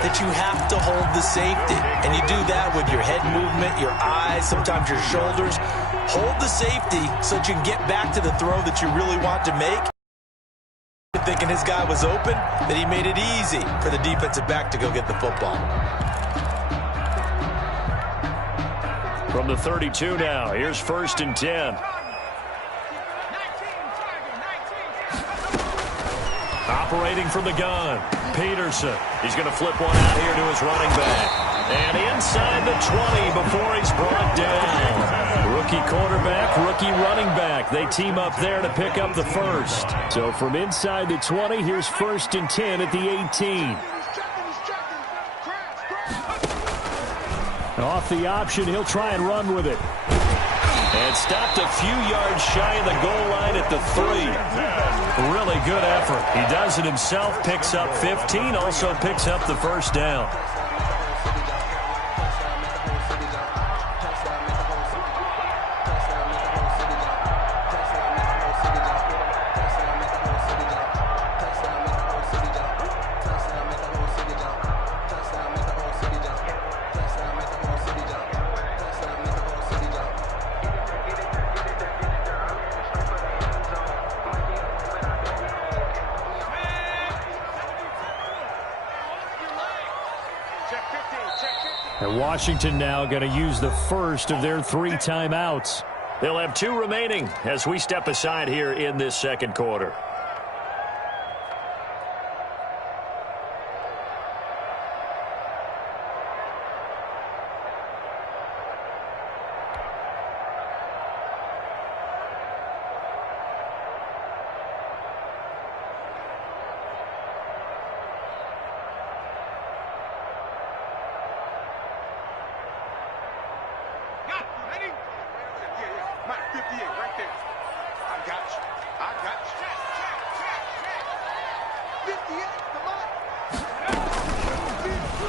that you have to hold the safety. And you do that with your head movement, your eyes, sometimes your shoulders. Hold the safety so that you can get back to the throw that you really want to make. Thinking his guy was open, that he made it easy for the defensive back to go get the football. From the 32 now, here's 1st and 10. Operating from the gun, Peterson. He's going to flip one out here to his running back. And inside the 20 before he's brought down. Rookie quarterback, rookie running back. They team up there to pick up the first. So from inside the 20, here's 1st and 10 at the 18. Off the option, he'll try and run with it. And stopped a few yards shy of the goal line at the 3. Really good effort. He does it himself, picks up 15, also picks up the first down. And Washington now going to use the first of their 3 timeouts. They'll have 2 remaining as we step aside here in this second quarter.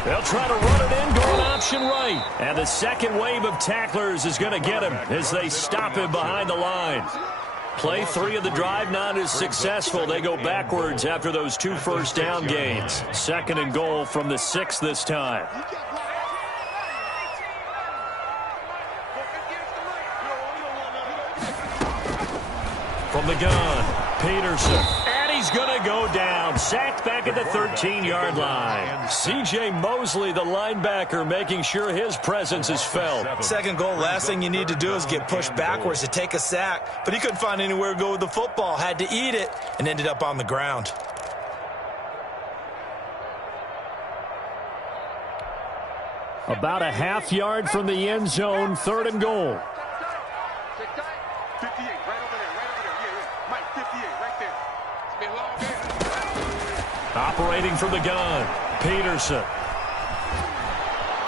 They'll try to run it in, going option right. And the second wave of tacklers is going to get him as they stop him behind the line. Play 3 of the drive not as successful. They go backwards after those 2 first down gains. 2nd and goal from the 6 this time. From the gun, Peterson. And he's going to go down. Sacked back at the 13-yard line. C.J. Mosley, the linebacker, making sure his presence is felt. 2nd goal, last thing you need to do is get pushed backwards to take a sack. But he couldn't find anywhere to go with the football. Had to eat it and ended up on the ground. About a half yard from the end zone, 3rd and goal. 58, right over there, yeah. Mike, 58, right there. It's been a long game. Operating from the gun, Peterson.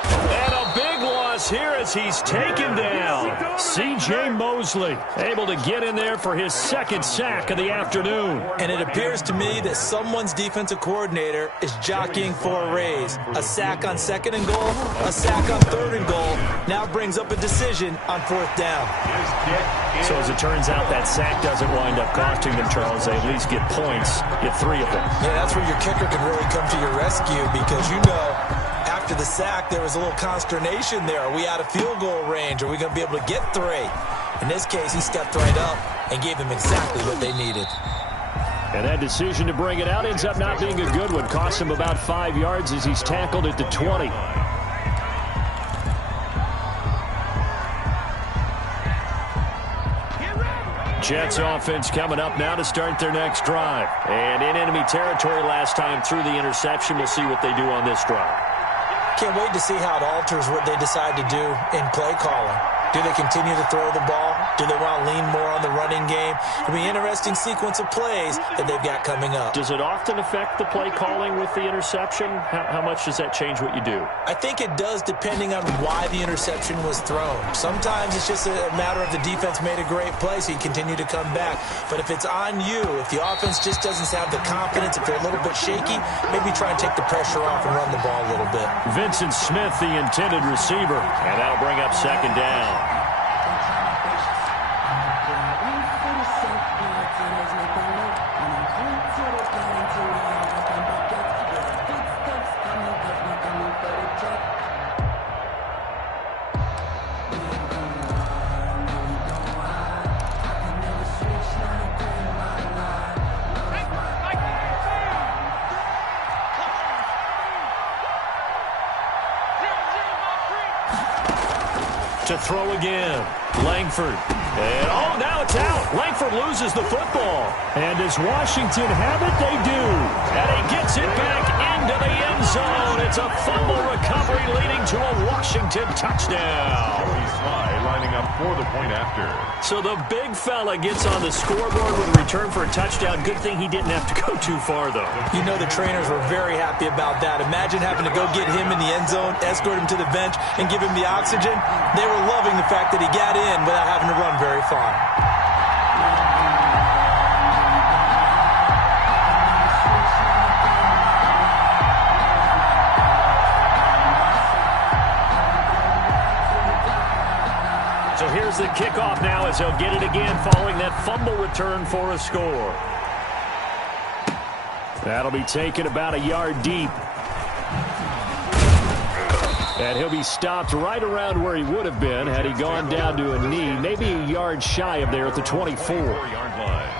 And a big loss here as he's taken down. C.J. Mosley able to get in there for his 2nd sack of the afternoon. And it appears to me that someone's defensive coordinator is jockeying for a raise. A sack on 2nd and goal, a sack on 3rd and goal. Now brings up a decision on 4th down. So as it turns out, that sack doesn't wind up costing them, Charles. They at least get points, get 3 of them. Yeah, that's where your kicker can really come to your rescue because you know after the sack there was a little consternation there. Are we out of field goal range? Are we going to be able to get 3? In this case, he stepped right up and gave them exactly what they needed. And that decision to bring it out ends up not being a good one. Costs him about 5 yards as he's tackled at the 20. Jets offense coming up now to start their next drive. And in enemy territory last time through the interception. We'll see what they do on this drive. Can't wait to see how it alters what they decide to do in play calling. Do they continue to throw the ball? Do they want to lean more on the running game? It'll be an interesting sequence of plays that they've got coming up. Does it often affect the play calling with the interception? How much does that change what you do? I think it does depending on why the interception was thrown. Sometimes it's just a matter of the defense made a great play, so you continue to come back. But if it's on you, if the offense just doesn't have the confidence, if they're a little bit shaky, maybe try and take the pressure off and run the ball a little bit. Vincent Smith, the intended receiver, and that'll bring up second down. To throw again. Langford. And now it's out. Langford loses the football. And does Washington have it? They do. And he gets it back into the end zone. It's a fumble recovery leading to a Washington touchdown. Joey Sly lining up for the point after. So the big fella gets on the scoreboard with a return for a touchdown. Good thing he didn't have to go too far, though. You know the trainers were very happy about that. Imagine having to go get him in the end zone, escort him to the bench, and give him the oxygen. They were loving the fact that he got in without having to run very far. So here's the kickoff now as they'll get it again following that fumble return for a score. That'll be taken about a yard deep. And he'll be stopped right around where he would have been had he gone down to a knee, maybe a yard shy of there at the 24-yard line.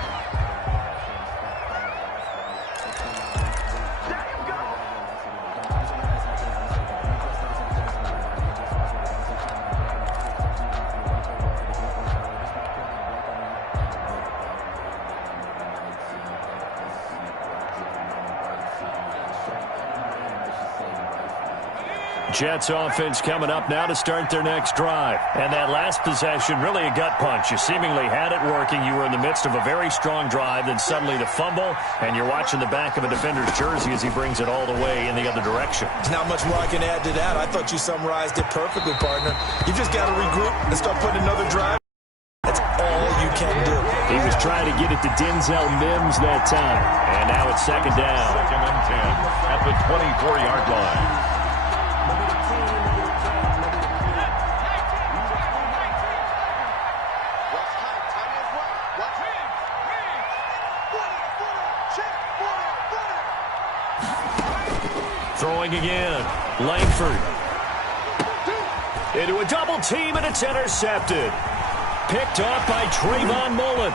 Jets offense coming up now to start their next drive. And that last possession, really a gut punch. You seemingly had it working. You were in the midst of a very strong drive, then suddenly the fumble, and you're watching the back of a defender's jersey as he brings it all the way in the other direction. There's not much more I can add to that. I thought you summarized it perfectly, partner. You just got to regroup and start putting another drive. That's all you can do. He was trying to get it to Denzel Mims that time. And now it's second down. Second and 10 at the 24-yard line. Throwing again. Langford. Into a double team, and it's intercepted. Picked off by Trayvon Mullen.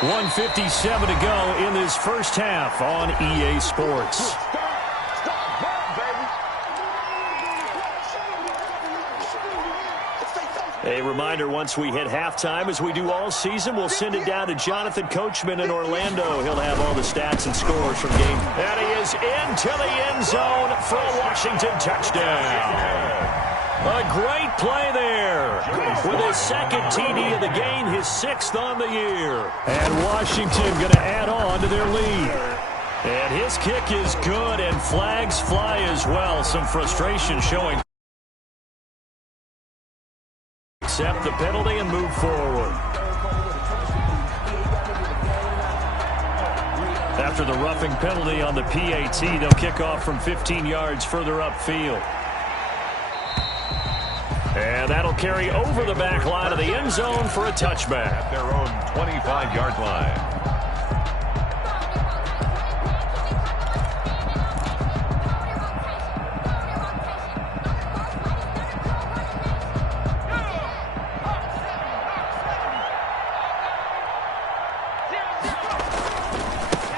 1:57 to go in this first half on EA Sports. A reminder, once we hit halftime, as we do all season, we'll send it down to Jonathan Coachman in Orlando. He'll have all the stats and scores from game. And he is into the end zone for a Washington touchdown. A great play there. With his second TD of the game, his sixth on the year. And Washington going to add on to their lead. And his kick is good, and flags fly as well. Some frustration showing. Accept the penalty and move forward. After the roughing penalty on the PAT, they'll kick off from 15 yards further upfield. And that'll carry over the back line of the end zone for a touchback. At their own 25-yard line.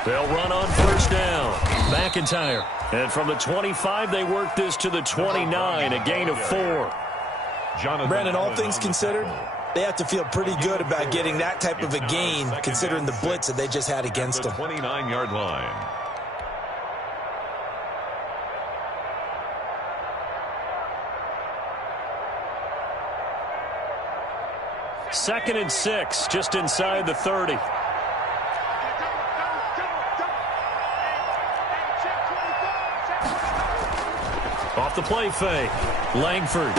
They'll run on first down. McIntyre. And from the 25, they work this to the 29, a gain of 4. Brandon, all things considered, they have to feel pretty good about getting that type of a gain, considering the blitz that they just had against them. 29-yard line. Second and 6, just inside the 30. Off the play fake. Langford.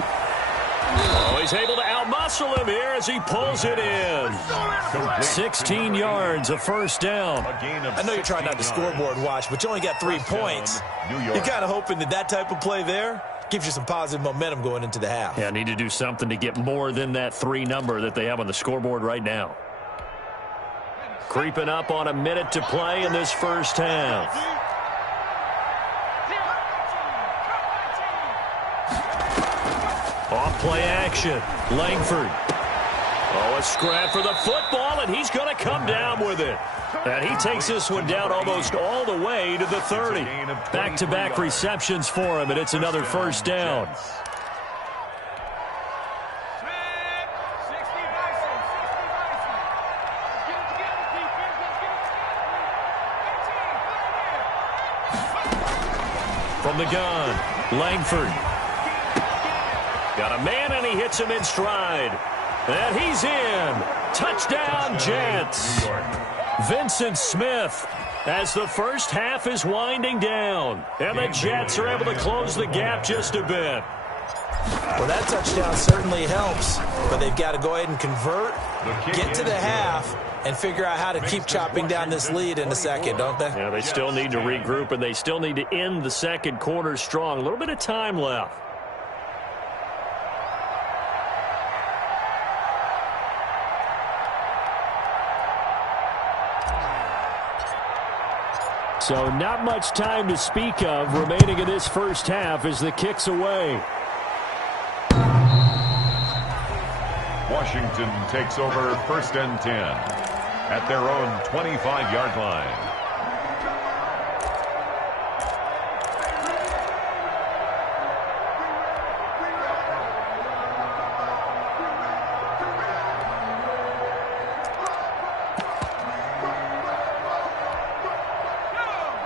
Oh, he's able to outmuscle him here as he pulls it in. 16 yards, a first down. I know you're trying not to scoreboard watch, but you only got 3 points. You're kind of hoping that type of play there gives you some positive momentum going into the half. Yeah, need to do something to get more than that 3 number that they have on the scoreboard right now. Creeping up on a minute to play in this first half. Off play action. Langford. Oh, a scrap for the football, and he's going to come down with it. And he takes this one down almost all the way to the 30. Back-to-back receptions for him, and it's another first down. From the gun, Langford. Got a man, and he hits him in stride. And he's in. Touchdown, Jets. Vincent Smith as the first half is winding down. And the Jets are able to close the gap just a bit. Well, that touchdown certainly helps, but they've got to go ahead and convert, get to the half, and figure out how to keep chopping down this lead in the second, don't they? Yeah, they still need to regroup, and they still need to end the second quarter strong. A little bit of time left. So not much time to speak of remaining in this first half as the kick's away. Washington takes over first and 10 at their own 25-yard line.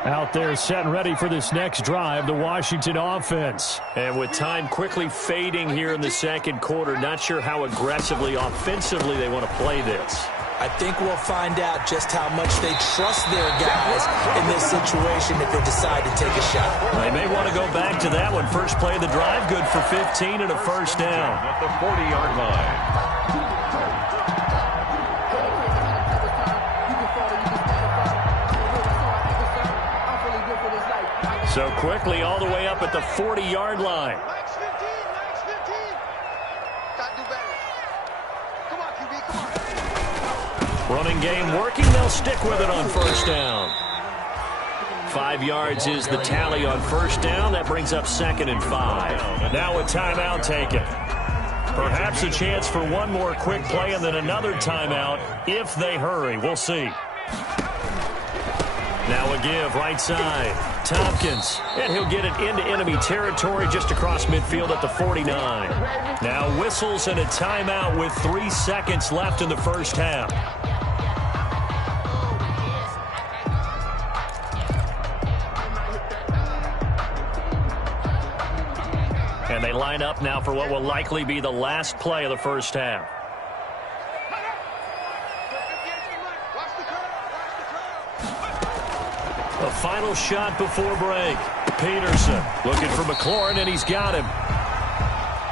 Out there set and ready for this next drive, the Washington offense. And with time quickly fading here in the second quarter, not sure how aggressively, offensively they want to play this. I think we'll find out just how much they trust their guys in this situation if they decide to take a shot. They may want to go back to that one. First play of the drive, good for 15 and a first down. At the 40-yard line. So quickly all the way up at the 40-yard line. Max 15, Max 15. Got to do better. Come on, QB, come on. Running game working, they'll stick with it on first down. 5 yards is the tally on first down. That brings up second and 5. Now a timeout taken. Perhaps a chance for one more quick play and then another timeout if they hurry. We'll see. Now a give, right side. Tompkins, and he'll get it into enemy territory just across midfield at the 49. Now whistles and a timeout with 3 seconds left in the first half. And they line up now for what will likely be the last play of the first half. A final shot before break. Peterson looking for McLaurin, and he's got him.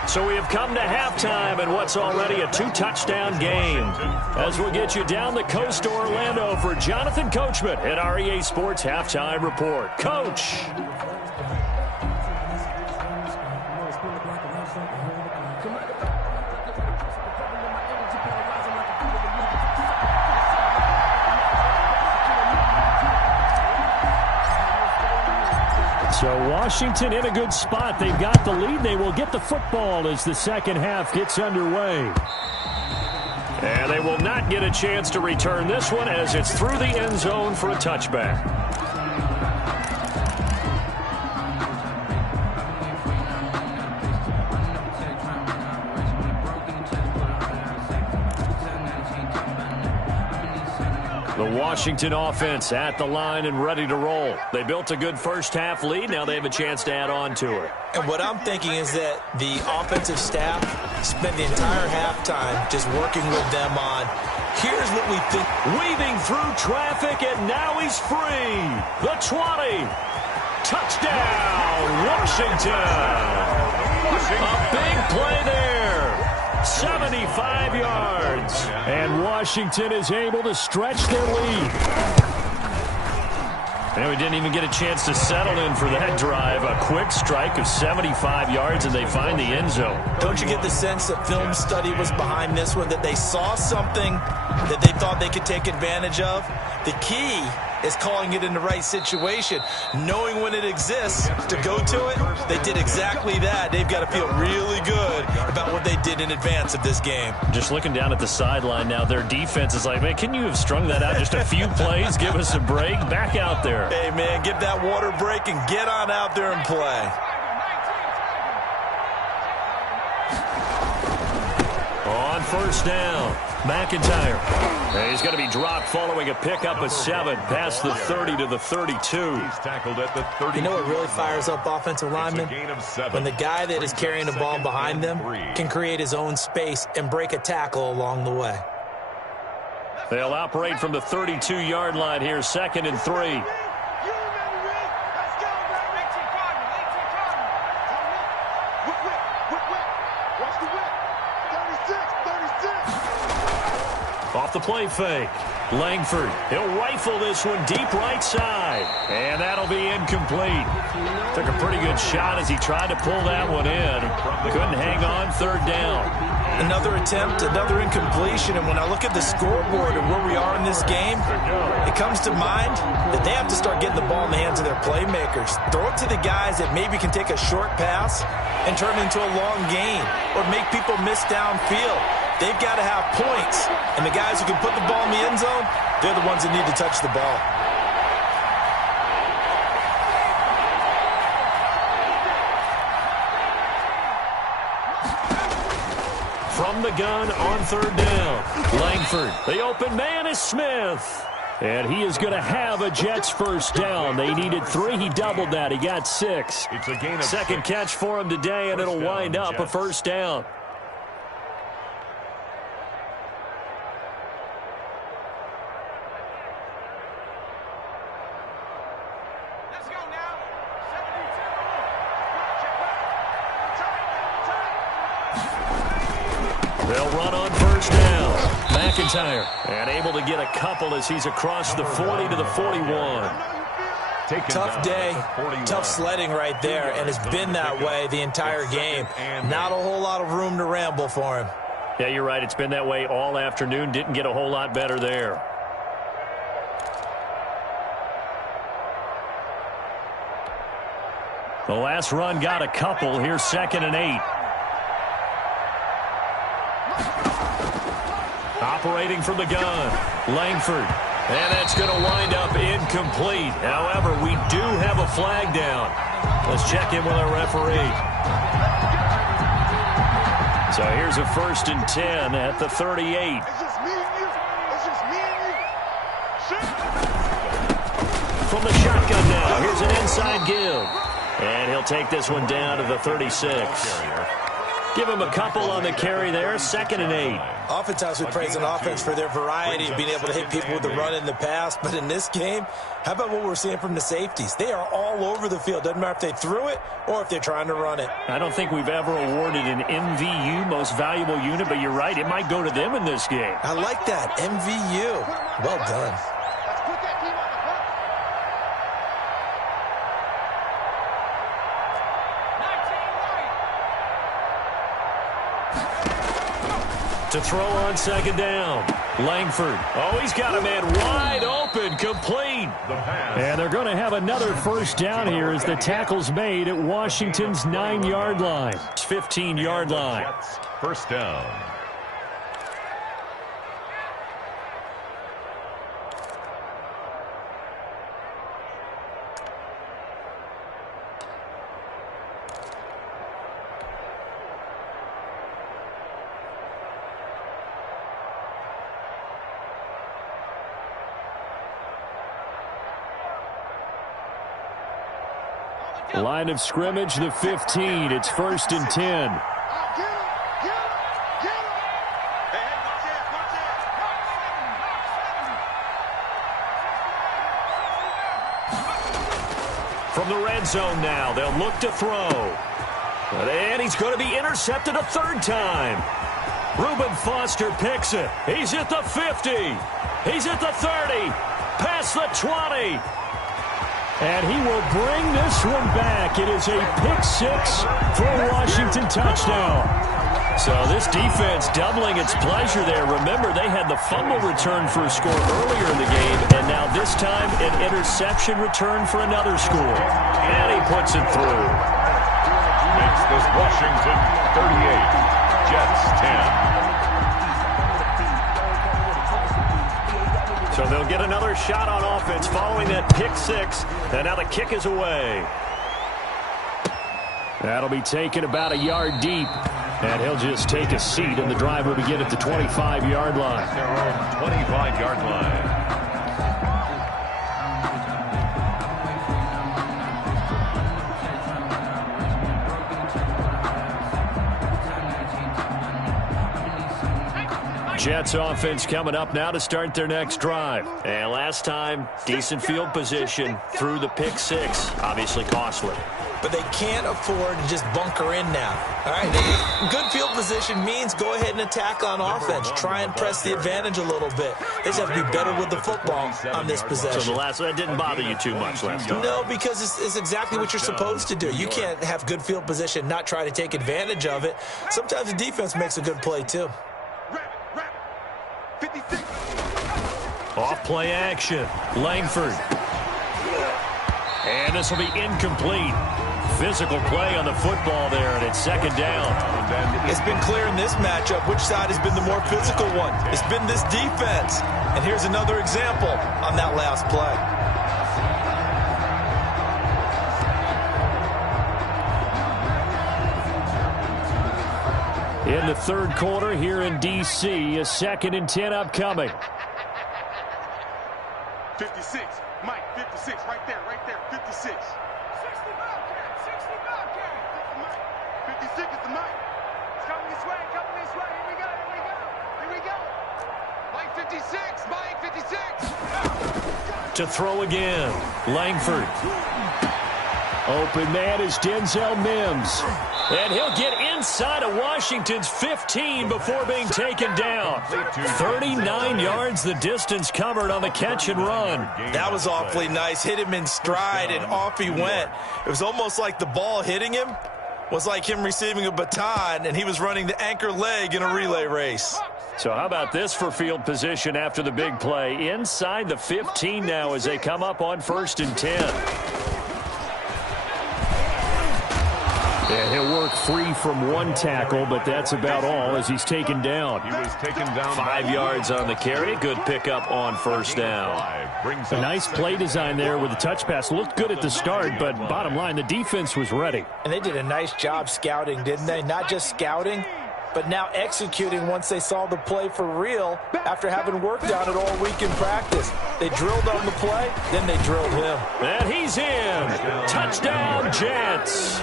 So we have come to halftime in what's already a 2-touchdown game. As we'll get you down the coast to Orlando for Jonathan Coachman at our EA Sports Halftime Report. Coach. So Washington in a good spot. They've got the lead. They will get the football as the second half gets underway. And they will not get a chance to return this one as it's through the end zone for a touchback. The Washington offense at the line and ready to roll. They built a good first-half lead. Now they have a chance to add on to it. And what I'm thinking is that the offensive staff spent the entire halftime just working with them on, here's what we think. Weaving through traffic, and now he's free. The 20. Touchdown, Washington. A big play there. 75 yards. And Washington is able to stretch their lead. And we didn't even get a chance to settle in for that drive. A quick strike of 75 yards, and they find the end zone. Don't you get the sense that film study was behind this one, that they saw something that they thought they could take advantage of? The key is calling it in the right situation, knowing when it exists to go to it. They did exactly that. They've got to feel really good about what they did in advance of this game. Just looking down at the sideline now, their defense is like, man, can you have strung that out just a few plays? Give us a break. Back out there. Hey, man, give that water break and get on out there and play. On first down, McIntyre. And he's going to be dropped following a pickup of 7 past the 30 to the 32. He's tackled at the 30. You know what really fires up offensive linemen? When the guy that is carrying the ball behind them can create his own space and break a tackle along the way. They'll operate from the 32-yard line here, 2nd and 3. Off the play fake. Langford, he'll rifle this one deep right side. And that'll be incomplete. Took a pretty good shot as he tried to pull that one in. Couldn't hang on, 3rd down. Another attempt, another incompletion. And when I look at the scoreboard and where we are in this game, it comes to mind that they have to start getting the ball in the hands of their playmakers. Throw it to the guys that maybe can take a short pass and turn it into a long gain or make people miss downfield. They've got to have points. And the guys who can put the ball in the end zone, they're the ones that need to touch the ball. From the gun on 3rd down. Langford, the open man is Smith. And he is going to have a Jets first down. They needed 3. He doubled that. He got 6. It's a gain of 2nd catch for him today, and it'll wind up a first down. They'll run on first down. McIntyre, and able to get a couple as he's across the 40 to the 41. Tough day, tough sledding right there, and it's been that way the entire game. Not a whole lot of room to ramble for him. Yeah, you're right. It's been that way all afternoon. Didn't get a whole lot better there. The last run got a couple. Here's 2nd and 8. Operating from the gun, Langford. And that's going to wind up incomplete. However, we do have a flag down. Let's check in with our referee. So here's a 1st and 10 at the 38. It's just me and you. It's just me and you. From the shotgun now, here's an inside give. And he'll take this one down to the 36. Give him a couple on the carry there, 2nd and 8. Oftentimes we praise an offense for their variety of being able to hit people with the run in the pass. But in this game, how about what we're seeing from the safeties? They are all over the field. Doesn't matter if they threw it or if they're trying to run it. I don't think we've ever awarded an MVU, most valuable unit, but you're right. It might go to them in this game. I like that. MVU. Well done. To throw on 2nd down. Langford. Oh, he's got a man wide open, complete. And they're going to have another first down here as the tackle's made at Washington's 9-yard line. 15-yard line. First down. Line of scrimmage, the 15. It's 1st and 10. From the red zone now, they'll look to throw. And he's going to be intercepted a 3rd time. Reuben Foster picks it. He's at the 50. He's at the 30. Past the 20. And he will bring this one back. It is a pick 6 for a Washington touchdown. So this defense doubling its pleasure there. Remember, they had the fumble return for a score earlier in the game, and now this time an interception return for another score. And he puts it through. Makes this Washington 38, Jets 10. So they'll get another shot on offense following that pick 6, and now the kick is away. That'll be taken about a yard deep. And he'll just take a seat, and the drive will begin at the 25-yard line. Their own 25-yard line. Jets offense coming up now to start their next drive. And last time, decent field position through the pick 6. Obviously costly. But they can't afford to just bunker in now. All right, good field position means go ahead and attack on offense. Try and press the advantage a little bit. They just have to be better with the football on this possession. So that didn't bother you too much last time? No, because it's exactly what you're supposed to do. You can't have good field position, not try to take advantage of it. Sometimes the defense makes a good play, too. Off play action. Langford. And this will be incomplete. Physical play on the football there, and it's 2nd down. It's been clear in this matchup which side has been the more physical one. It's been this defense. And here's another example on that last play. In the 3rd quarter here in D.C., a 2nd and 10 upcoming. 56, Mike, 56, right there, 56. 60 Bobcat, 56 is the Mike. It's coming this way, here we go. Mike 56, Mike 56. To throw again, Langford. Open man is Denzel Mims. And he'll get inside of Washington's 15 before being taken down. 39 yards the distance covered on the catch and run. That was awfully nice. Hit him in stride, and off he went. It was almost like the ball hitting him was like him receiving a baton, and he was running the anchor leg in a relay race. So how about this for field position after the big play? Inside the 15 now as they come up on 1st and 10. And he'll work free from one tackle, but that's about all as he's taken down. He was taken down 5 yards on the carry. Good pickup on 1st down. A nice play design there with the touch pass. Looked good at the start, but bottom line, the defense was ready. And they did a nice job scouting, didn't they? Not just scouting, but now executing once they saw the play for real after having worked on it all week in practice. They drilled on the play, then they drilled him. And he's in. Touchdown, Jets.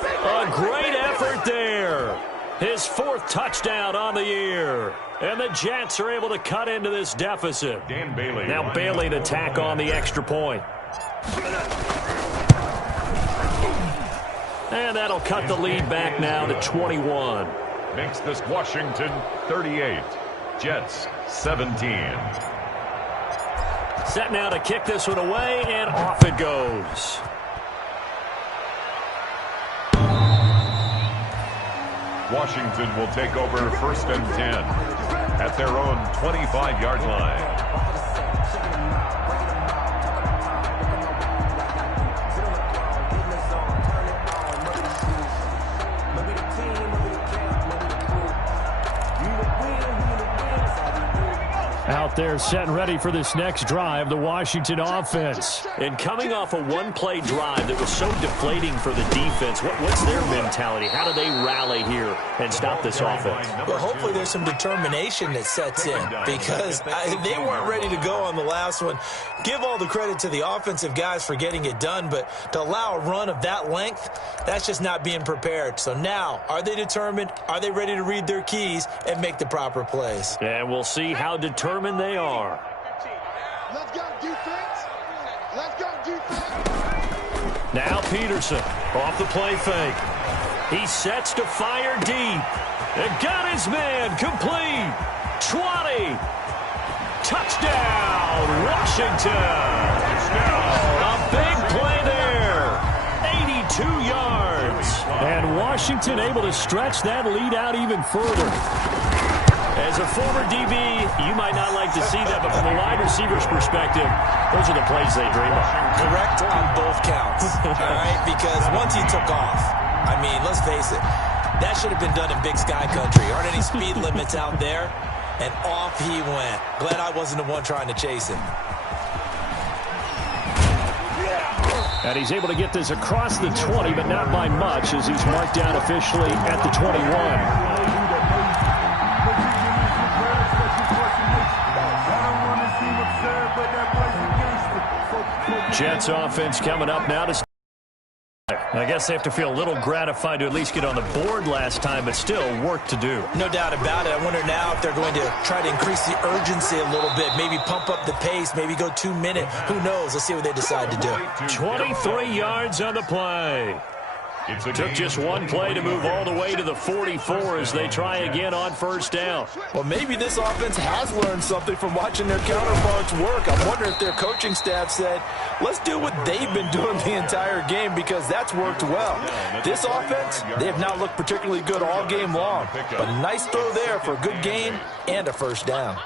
A great effort there. His 4th touchdown on the year. And the Jets are able to cut into this deficit. Dan Bailey. Now Bailey to tack on the extra point. And that'll cut the lead back now to 21. Makes this Washington 38, Jets 17. Set now to kick this one away, and off it goes. Washington will take over 1st and 10 at their own 25-yard line. Out They're set and ready for this next drive, the Washington offense. And coming off a one-play drive that was so deflating for the defense, what's their mentality? How do they rally here and stop this offense? Well, hopefully there's some determination that sets in because they weren't ready to go on the last one. Give all the credit to the offensive guys for getting it done, but to allow a run of that length, that's just not being prepared. So now, are they determined? Are they ready to read their keys and make the proper plays? And we'll see how determined they are. Let's go, defense. Let's go, defense. Now Peterson off the play fake. He sets to fire deep. And got his man complete. 20. Touchdown, Washington. A big play there. 82 yards. And Washington able to stretch that lead out even further. As a former DB, you might not like to see that, but from the wide receiver's perspective, those are the plays they dream of. Correct on both counts, all right? Because once he took off, I mean, let's face it, that should have been done in Big Sky Country. Aren't any speed limits out there? And off he went. Glad I wasn't the one trying to chase him. And he's able to get this across the 20, but not by much, as he's marked down officially at the 21. Jets offense coming up now to... I guess they have to feel a little gratified to at least get on the board last time, but still work to do. No doubt about it. I wonder now if they're going to try to increase the urgency a little bit, maybe pump up the pace, maybe go 2 minutes. Who knows? Let's see what they decide to do. 23 yards on the play. Took just one play to move all the way to the 44 as they try again on first down. Well, maybe this offense has learned something from watching their counterparts work. I wonder if their coaching staff said, let's do what they've been doing the entire game because that's worked well. This offense, they have not looked particularly good all game long. But a nice throw there for a good gain and a first down.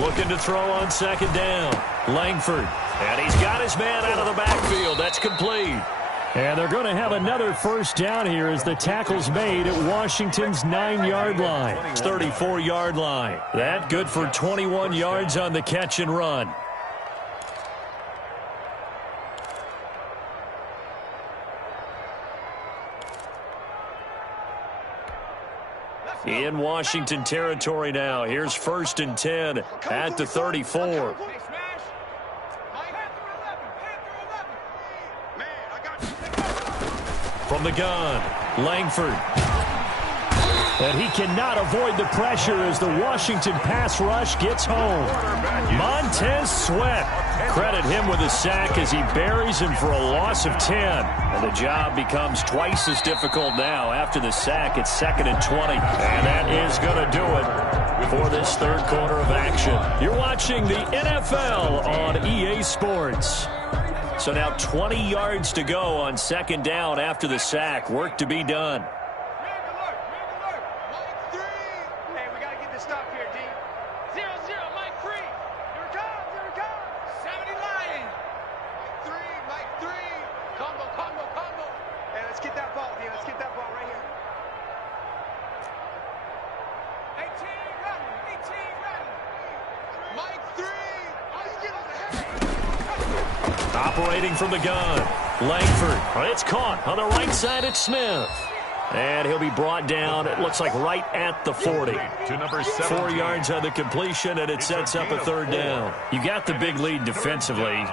Looking to throw on second down. Langford. And he's got his man out of the backfield. That's complete. And they're going to have another first down here as the tackle's made at Washington's 9-yard line. 34-yard line. That good for 21 yards on the catch and run. In Washington territory now. Here's 1st and 10 at the 34. From the gun, Langford. And he cannot avoid the pressure as the Washington pass rush gets home. Montez Sweat. Credit him with a sack as he buries him for a loss of 10. And the job becomes twice as difficult now. After the sack, it's 2nd and 20. And that is going to do it for this third quarter of action. You're watching the NFL on EA Sports. So now 20 yards to go on second down after the sack. Work to be done. Operating from the gun, Langford. It's caught on the right side at Smith. And he'll be brought down, it looks like right at the 40. 4 yards on the completion, and it sets up a third down. You got the big lead defensively.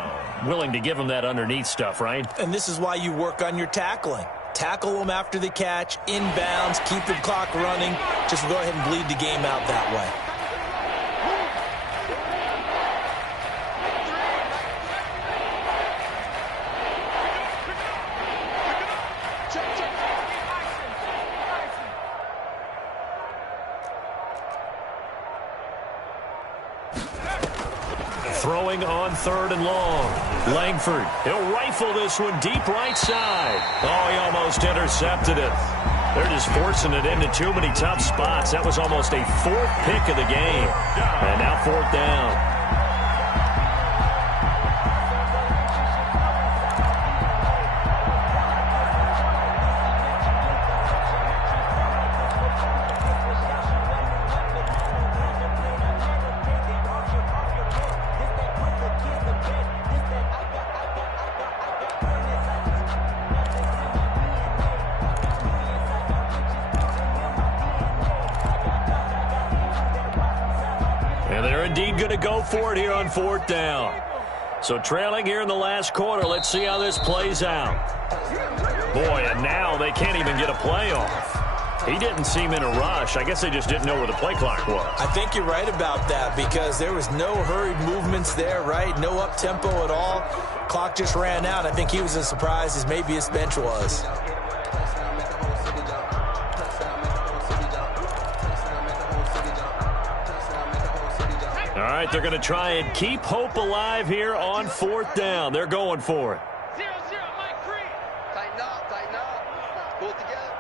Willing to give him that underneath stuff, right? And this is why you work on your tackling. Tackle them after the catch, inbounds, keep the clock running. Just go ahead and bleed the game out that way. Throwing on 3rd and long. Langford, he'll rifle this one deep right side. Oh, he almost intercepted it. They're just forcing it into too many tough spots. That was almost a fourth pick of the game. And now fourth down. Indeed going to go for it here on fourth down. So trailing here in the last quarter. Let's see how this plays out. Boy, and now they can't even get a play off. He didn't seem in a rush. I guess they just didn't know where the play clock was. I think you're right about that because there was no hurried movements there, right? No up-tempo at all. Clock just ran out. I think he was as surprised as maybe his bench was. All right, they're going to try and keep hope alive here on fourth down. They're going for it. 0-0, Mike Green. Tighten up. Pull it together.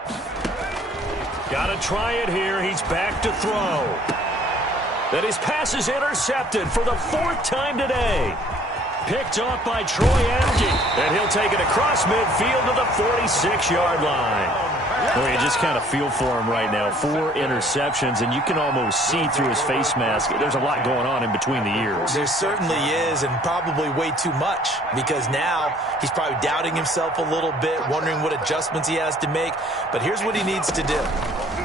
Got to try it here. He's back to throw. Then his pass is intercepted for the fourth time today. Picked off by Troy Apke. And he'll take it across midfield to the 46-yard line. Well, you just kind of feel for him right now. 4 interceptions, and you can almost see through his face mask. There's a lot going on in between the ears. There certainly is, and probably way too much, because now he's probably doubting himself a little bit, wondering what adjustments he has to make. But here's what he needs to do.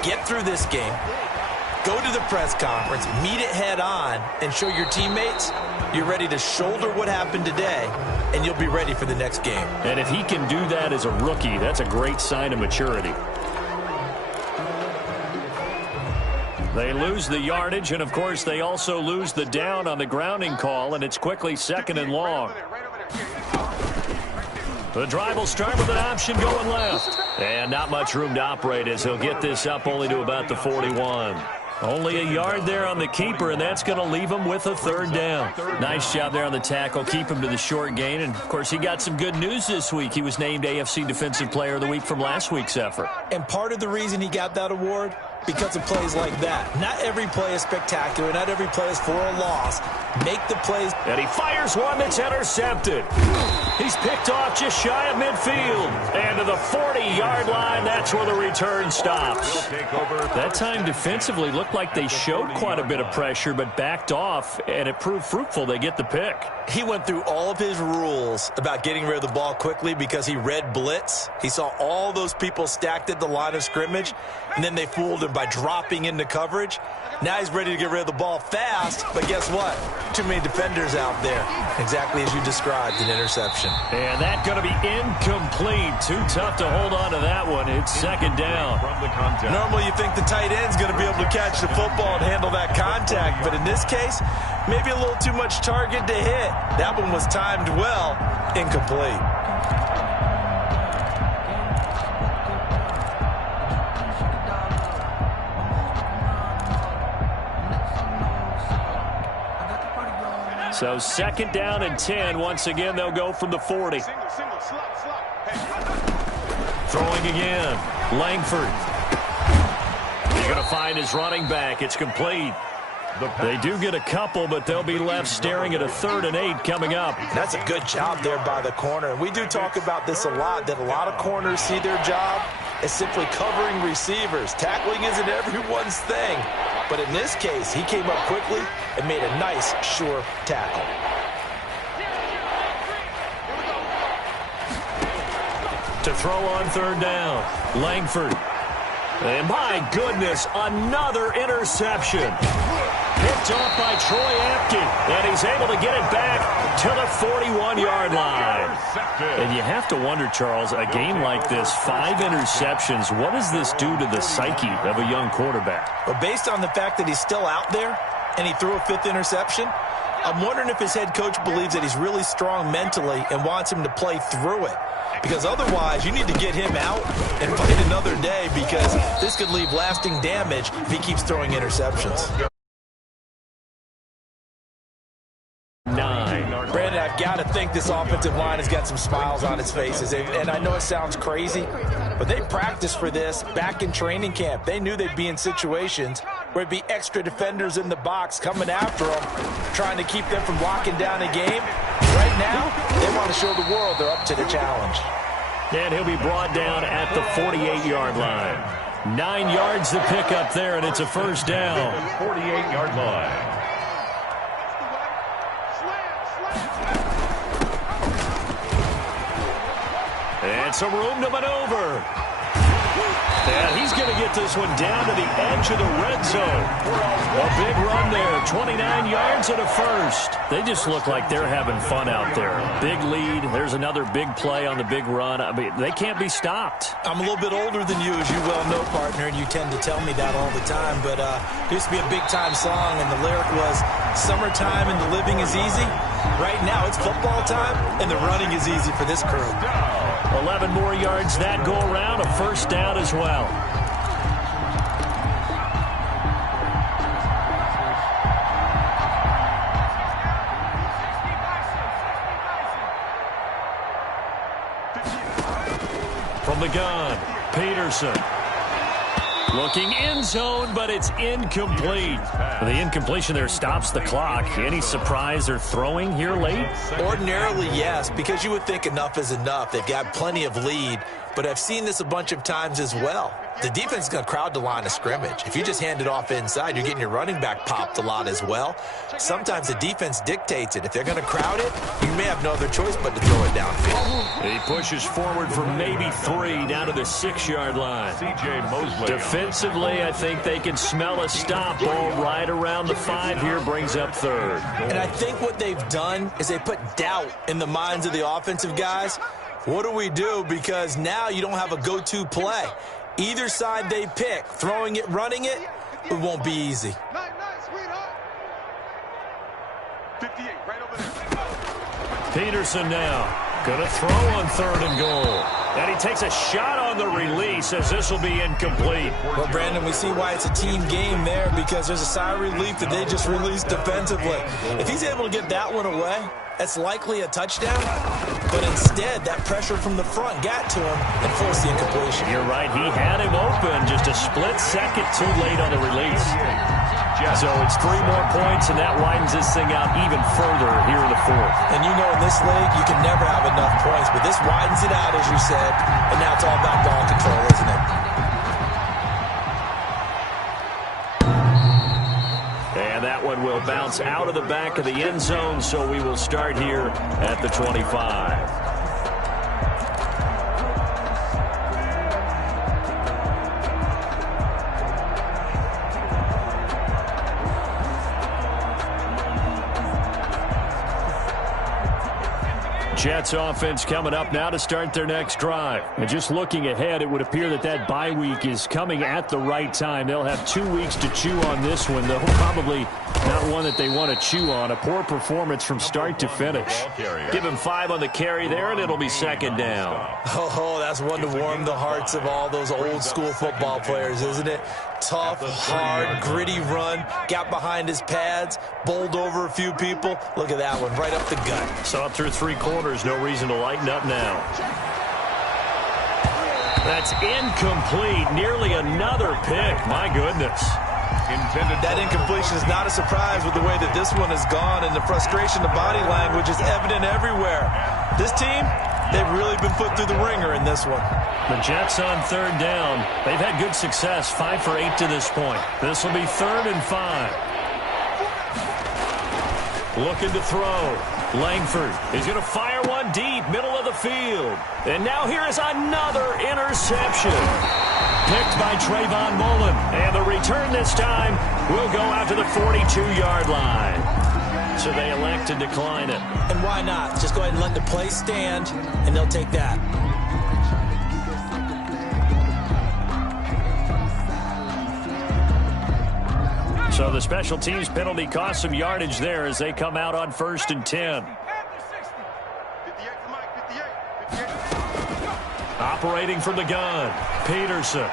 Get through this game, go to the press conference, meet it head on, and show your teammates you're ready to shoulder what happened today, and you'll be ready for the next game. And if he can do that as a rookie, that's a great sign of maturity. They lose the yardage, and, of course, they also lose the down on the grounding call, and it's quickly second and long. The drive will start with an option going left. And not much room to operate as he'll get this up only to about the 41. Only a yard there on the keeper, and that's going to leave him with a third down. Nice job there on the tackle. Keep him to the short gain. And, of course, he got some good news this week. He was named AFC Defensive Player of the Week from last week's effort. And part of the reason he got that award, because of plays like that. Not every play is spectacular. Not every play is for a loss. Make the plays. And he fires one that's intercepted. He's picked off just shy of midfield. And to the 40-yard line, that's where the return stops. That time defensively looked like they showed quite a bit of pressure, but backed off, and it proved fruitful. They get the pick. He went through all of his rules about getting rid of the ball quickly because he read blitz. He saw all those people stacked at the line of scrimmage, and then they fooled him by dropping into coverage. Now he's ready to get rid of the ball fast, but guess what? Too many defenders out there. Exactly as you described, an interception. And that's going to be incomplete. Too tough to hold on to that one. It's second down. Normally you think the tight end's going to be able to catch the football and handle that contact, but in this case, maybe a little too much target to hit. That one was timed well. Incomplete. So second down and 10. Once again, they'll go from the 40. Throwing again. Langford. He's going to find his running back. It's complete. They do get a couple, but they'll be left staring at a 3rd and 8 coming up. That's a good job there by the corner. We do talk about this a lot, that a lot of corners see their job as simply covering receivers. Tackling isn't everyone's thing. But in this case, he came up quickly and made a nice, sure tackle. To throw on 3rd down, Langford. And my goodness, another interception. Picked off by Troy Apke, and he's able to get it back to the 41-yard line. And you have to wonder, Charles, a game like this, 5 interceptions, what does this do to the psyche of a young quarterback? Well, based on the fact that he's still out there and he threw a 5th interception, I'm wondering if his head coach believes that he's really strong mentally and wants him to play through it. Because otherwise, you need to get him out and fight another day, because this could leave lasting damage if he keeps throwing interceptions. 9. Brandon, I got to think this offensive line has got some smiles on its faces. And I know it sounds crazy, but they practiced for this back in training camp. They knew they'd be in situations where it'd be extra defenders in the box coming after them, trying to keep them from locking down a game. Right now, they want to show the world they're up to the challenge. And he'll be brought down at the 48-yard line. 9 yards to pick up there, and it's a first down. 48-yard line. And some room to maneuver. And he's going to get this one down to the edge of the red zone. A big run there, 29 yards and a first. They just look like they're having fun out there. Big lead. There's another big play on the big run. I mean, they can't be stopped. I'm a little bit older than you, as you well know, partner, and you tend to tell me that all the time. But it used to be a big-time song, and the lyric was, "Summertime and the living is easy." Right now, it's football time, and the running is easy for this crew. 11 more yards that go around, a first down as well. From the gun, Peterson. Looking end zone, but it's incomplete. The incompletion there stops the clock. Any surprise they're throwing here late? Ordinarily, yes, because you would think enough is enough. They've got plenty of lead, but I've seen this a bunch of times as well. The defense is going to crowd the line of scrimmage. If you just hand it off inside, you're getting your running back popped a lot as well. Sometimes the defense dictates it. If they're going to crowd it, you may have no other choice but to throw it downfield. He pushes forward for maybe 3 down to the 6-yard line. C.J. Mosley. Defensively, I think they can smell a stop ball right around the 5 here, brings up 3rd. And I think what they've done is they put doubt in the minds of the offensive guys. What do we do? Because now you don't have a go-to play. Either side they pick, throwing it, running it, it won't be easy. 58, right over there. Peterson now going to throw on 3rd and goal. And he takes a shot on the release as this will be incomplete. Well, Brandon, we see why it's a team game there, because there's a sigh of relief that they just released defensively. If he's able to get that one away, that's likely a touchdown. But instead, that pressure from the front got to him and forced the incompletion. You're right. He had him open just a split second too late on the release. So it's 3 more points, and that widens this thing out even further here in the 4th. And you know in this league, you can never have enough points, but this widens it out, as you said, and now it's all about ball control, isn't it? And that one will bounce out of the back of the end zone, so we will start here at the 25. Jets offense coming up now to start their next drive. And just looking ahead, it would appear that that bye week is coming at the right time. They'll have 2 weeks to chew on this one, though probably not one that they want to chew on. A poor performance from start to finish. Give him 5 on the carry there, and it'll be 2nd down. Oh, that's one to warm the hearts of all those old school football players, isn't it? Tough, hard, gritty run, got behind his pads, bowled over a few people. Look at that one, right up the gut. Saw it through 3 quarters, no reason to lighten up now. That's incomplete, nearly another pick, my goodness. That incompletion is not a surprise with the way that this one has gone, and the frustration, the body language is evident everywhere. This team, they've really been put through the ringer in this one. The Jets on 3rd down. They've had good success, 5 for 8 to this point. This will be 3rd and 5. Looking to throw. Langford is going to fire one deep, middle of the field. And now here is another interception. Picked by Trayvon Mullen. And the return this time will go out to the 42-yard line. So they elect to decline it. And why not? Just go ahead and let the play stand, and they'll take that. So the special teams penalty cost some yardage there as they come out on 1st and 10. Operating from the gun, Peterson.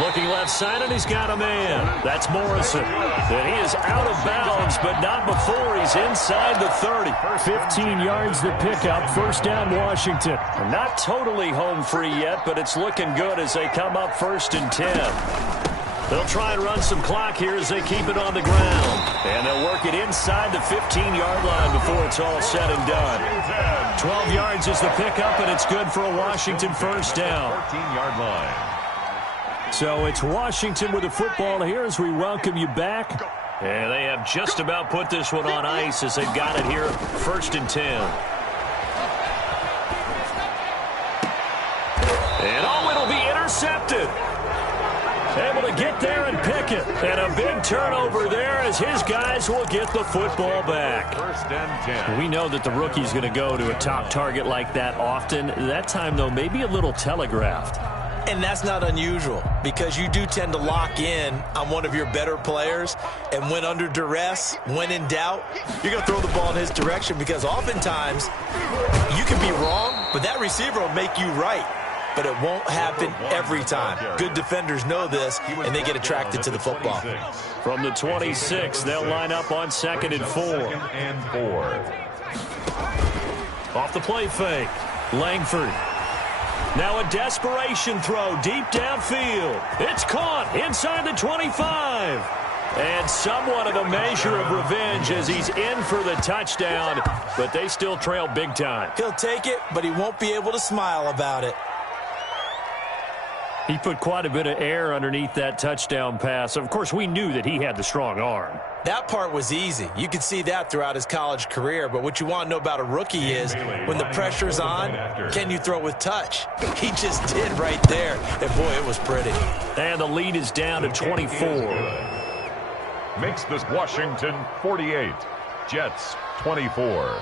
Looking left side, and he's got a man. That's Morrison. And he is out of bounds, but not before he's inside the 30. 15 yards to pick up. First down, Washington. Not totally home free yet, but it's looking good as they come up 1st and 10. They'll try and run some clock here as they keep it on the ground. And they'll work it inside the 15-yard line before it's all said and done. 12 yards is the pickup, and it's good for a Washington first down. 14-yard line. So it's Washington with the football here as we welcome you back. And they have just about put this one on ice as they've got it here, 1st and 10. And it'll be intercepted. Able to get there and pick it. And a big turnover there as his guys will get the football back. 1st and 10. We know that the rookie's going to go to a top target like that often. That time, though, maybe a little telegraphed. And that's not unusual because you do tend to lock in on one of your better players, and when under duress, when in doubt, you're going to throw the ball in his direction because oftentimes you can be wrong, but that receiver will make you right. But it won't happen every time. Good defenders know this, and they get attracted to the football. From the 26, they'll line up on 2nd and 4. 2nd and 4. Off the play fake, Langford. Now a desperation throw deep downfield. It's caught inside the 25. And somewhat of a measure of revenge as he's in for the touchdown, but they still trail big time. He'll take it, but he won't be able to smile about it. He put quite a bit of air underneath that touchdown pass. Of course, we knew that he had the strong arm. That part was easy. You could see that throughout his college career. But what you want to know about a rookie is when the pressure's on, can you throw with touch? He just did right there. And, boy, it was pretty. And the lead is down to 24. Makes this Washington 48. Jets 24.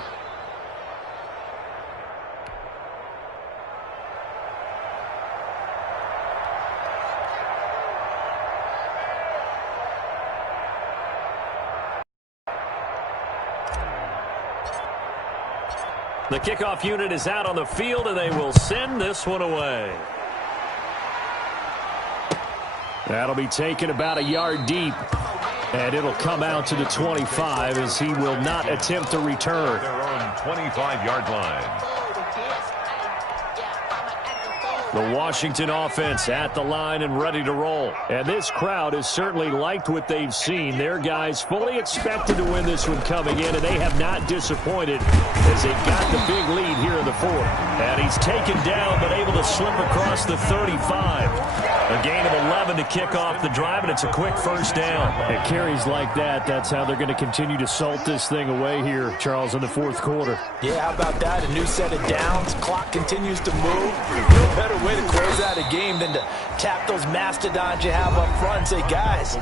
The kickoff unit is out on the field, and they will send this one away. That'll be taken about a yard deep, and it'll come out to the 25 as he will not attempt to return. Their own 25-yard line. The Washington offense at the line and ready to roll. And this crowd has certainly liked what they've seen. Their guys fully expected to win this one coming in, and they have not disappointed as they've got the big lead here in the 4th. And he's taken down but able to slip across the 35. A gain of 11 to kick off the drive, and it's a quick first down. It carries like that. That's how they're going to continue to salt this thing away here, Charles, in the 4th quarter. Yeah, how about that? A new set of downs. Clock continues to move. No better way to close out a game than to tap those mastodons you have up front and say, guys,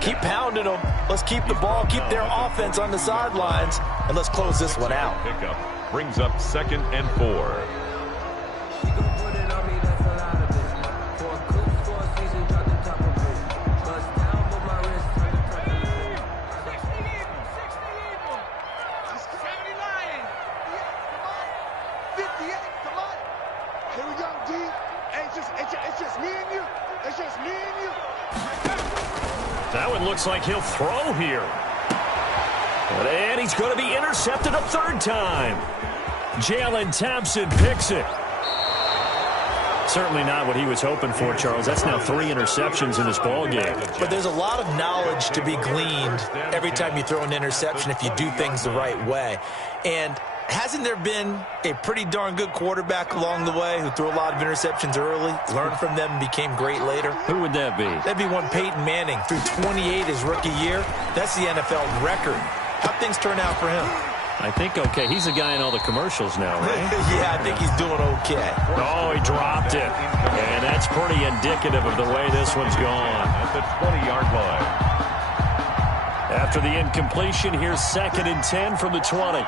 keep pounding them. Let's keep the ball, keep their offense on the sidelines, and let's close this one out. Pickup brings up 2nd and 4. That one looks like he'll throw here. And he's going to be intercepted a 3rd time. Jalen Thompson picks it. Certainly not what he was hoping for, Charles. That's now 3 interceptions in this ball game. But there's a lot of knowledge to be gleaned every time you throw an interception if you do things the right way. And hasn't there been a pretty darn good quarterback along the way who threw a lot of interceptions early, learned from them, and became great later? Who would that be? That'd be one Peyton Manning. Threw 28 his rookie year. That's the NFL record. How'd things turn out for him? I think okay. He's the guy in all the commercials now, right? Yeah, I think he's doing okay. Oh, he dropped it. And that's pretty indicative of the way this one's gone. At the 20-yard line. After the incompletion, here's 2nd and 10 from the 20.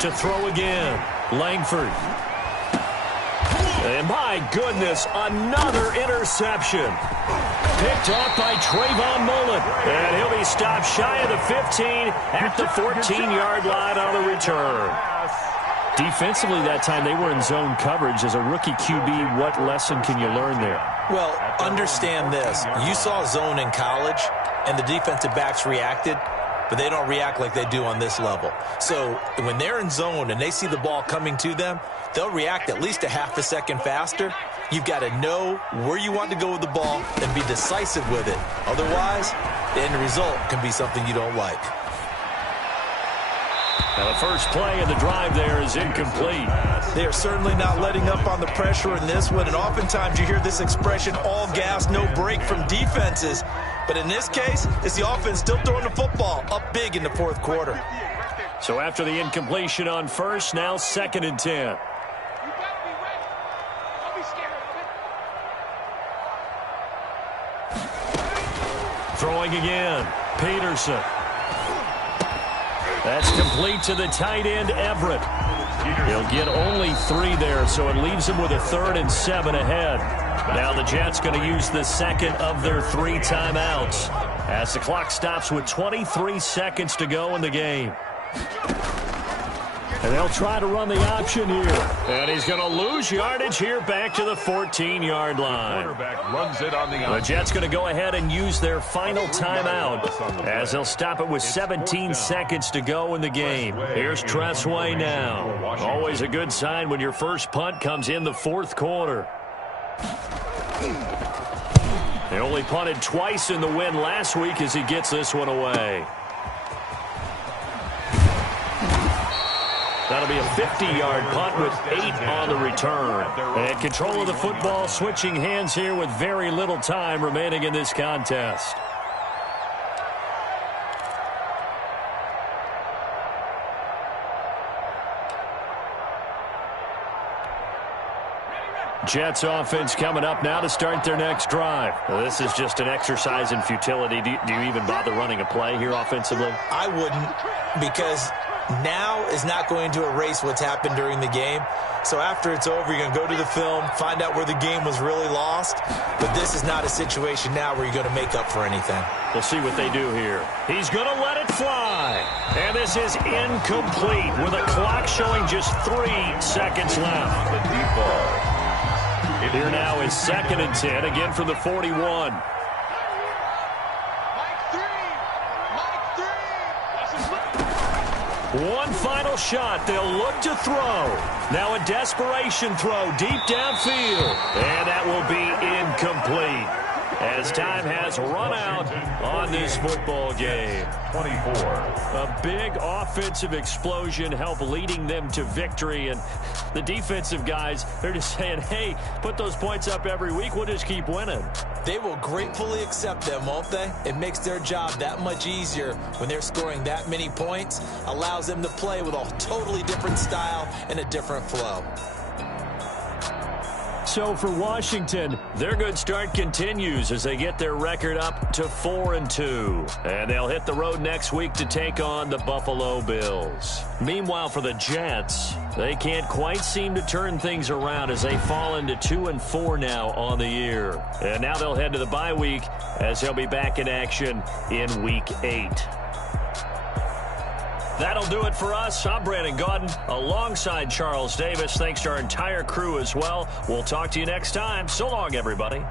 To throw again, Langford. And my goodness, another interception. picked off by Trayvon Mullen. And he'll be stopped shy of the 15 at the 14-yard line on the return. Defensively that time, they were in zone coverage. As a rookie QB, what lesson can you learn there? Well, understand this. You saw zone in college, and the defensive backs reacted, but they don't react like they do on this level. So when they're in zone and they see the ball coming to them, they'll react at least a half a second faster. You've got to know where you want to go with the ball and be decisive with it. Otherwise, the end result can be something you don't like. Now the first play of the drive there is incomplete. They are certainly not letting up on the pressure in this one, and oftentimes you hear this expression, all gas, no break from defenses. But in this case, it's the offense still throwing the football up big in the fourth quarter. So after the incompletion on first, now 2nd and 10. Throwing again, Peterson. That's complete to the tight end, Everett. He'll get only 3 there, so it leaves him with a 3rd and 7 ahead. Now the Jets going to use the second of their 3 timeouts as the clock stops with 23 seconds to go in the game. And they'll try to run the option here. And he's going to lose yardage here back to the 14-yard line. Quarterback runs it on The Jets going to go ahead and use their final timeout as they'll stop it with 17 seconds to go in the game. Here's Tressway now. Always a good sign when your first punt comes in the fourth quarter. They only punted twice in the win last week as he gets this one away. That'll be a 50-yard punt with 8 on the return. And control of the football, switching hands here with very little time remaining in this contest. Jets offense coming up now to start their next drive. Well, this is just an exercise in futility. Do you even bother running a play here offensively? I wouldn't, because now is not going to erase what's happened during the game. So after it's over, you're going to go to the film, find out where the game was really lost. But this is not a situation now where you're going to make up for anything. We'll see what they do here. He's going to let it fly. And this is incomplete with a clock showing just 3 seconds left. The deep ball. Here now is 2nd and 10, again from the 41. One final shot. They'll look to throw. Now a desperation throw deep downfield. And that will be incomplete as time has run out on this football game. 24. A big offensive explosion helped leading them to victory. And the defensive guys, they're just saying, hey, put those points up every week. We'll just keep winning. They will gratefully accept them, won't they? It makes their job that much easier when they're scoring that many points. Allows them to play with a totally different style and a different flow. So for Washington, their good start continues as they get their record up to 4-2. And they'll hit the road next week to take on the Buffalo Bills. Meanwhile, for the Jets, they can't quite seem to turn things around as they fall into 2-4 now on the year. And now they'll head to the bye week as they'll be back in action in Week 8. That'll do it for us. I'm Brandon Gaudin alongside Charles Davis. Thanks to our entire crew as well. We'll talk to you next time. So long, everybody.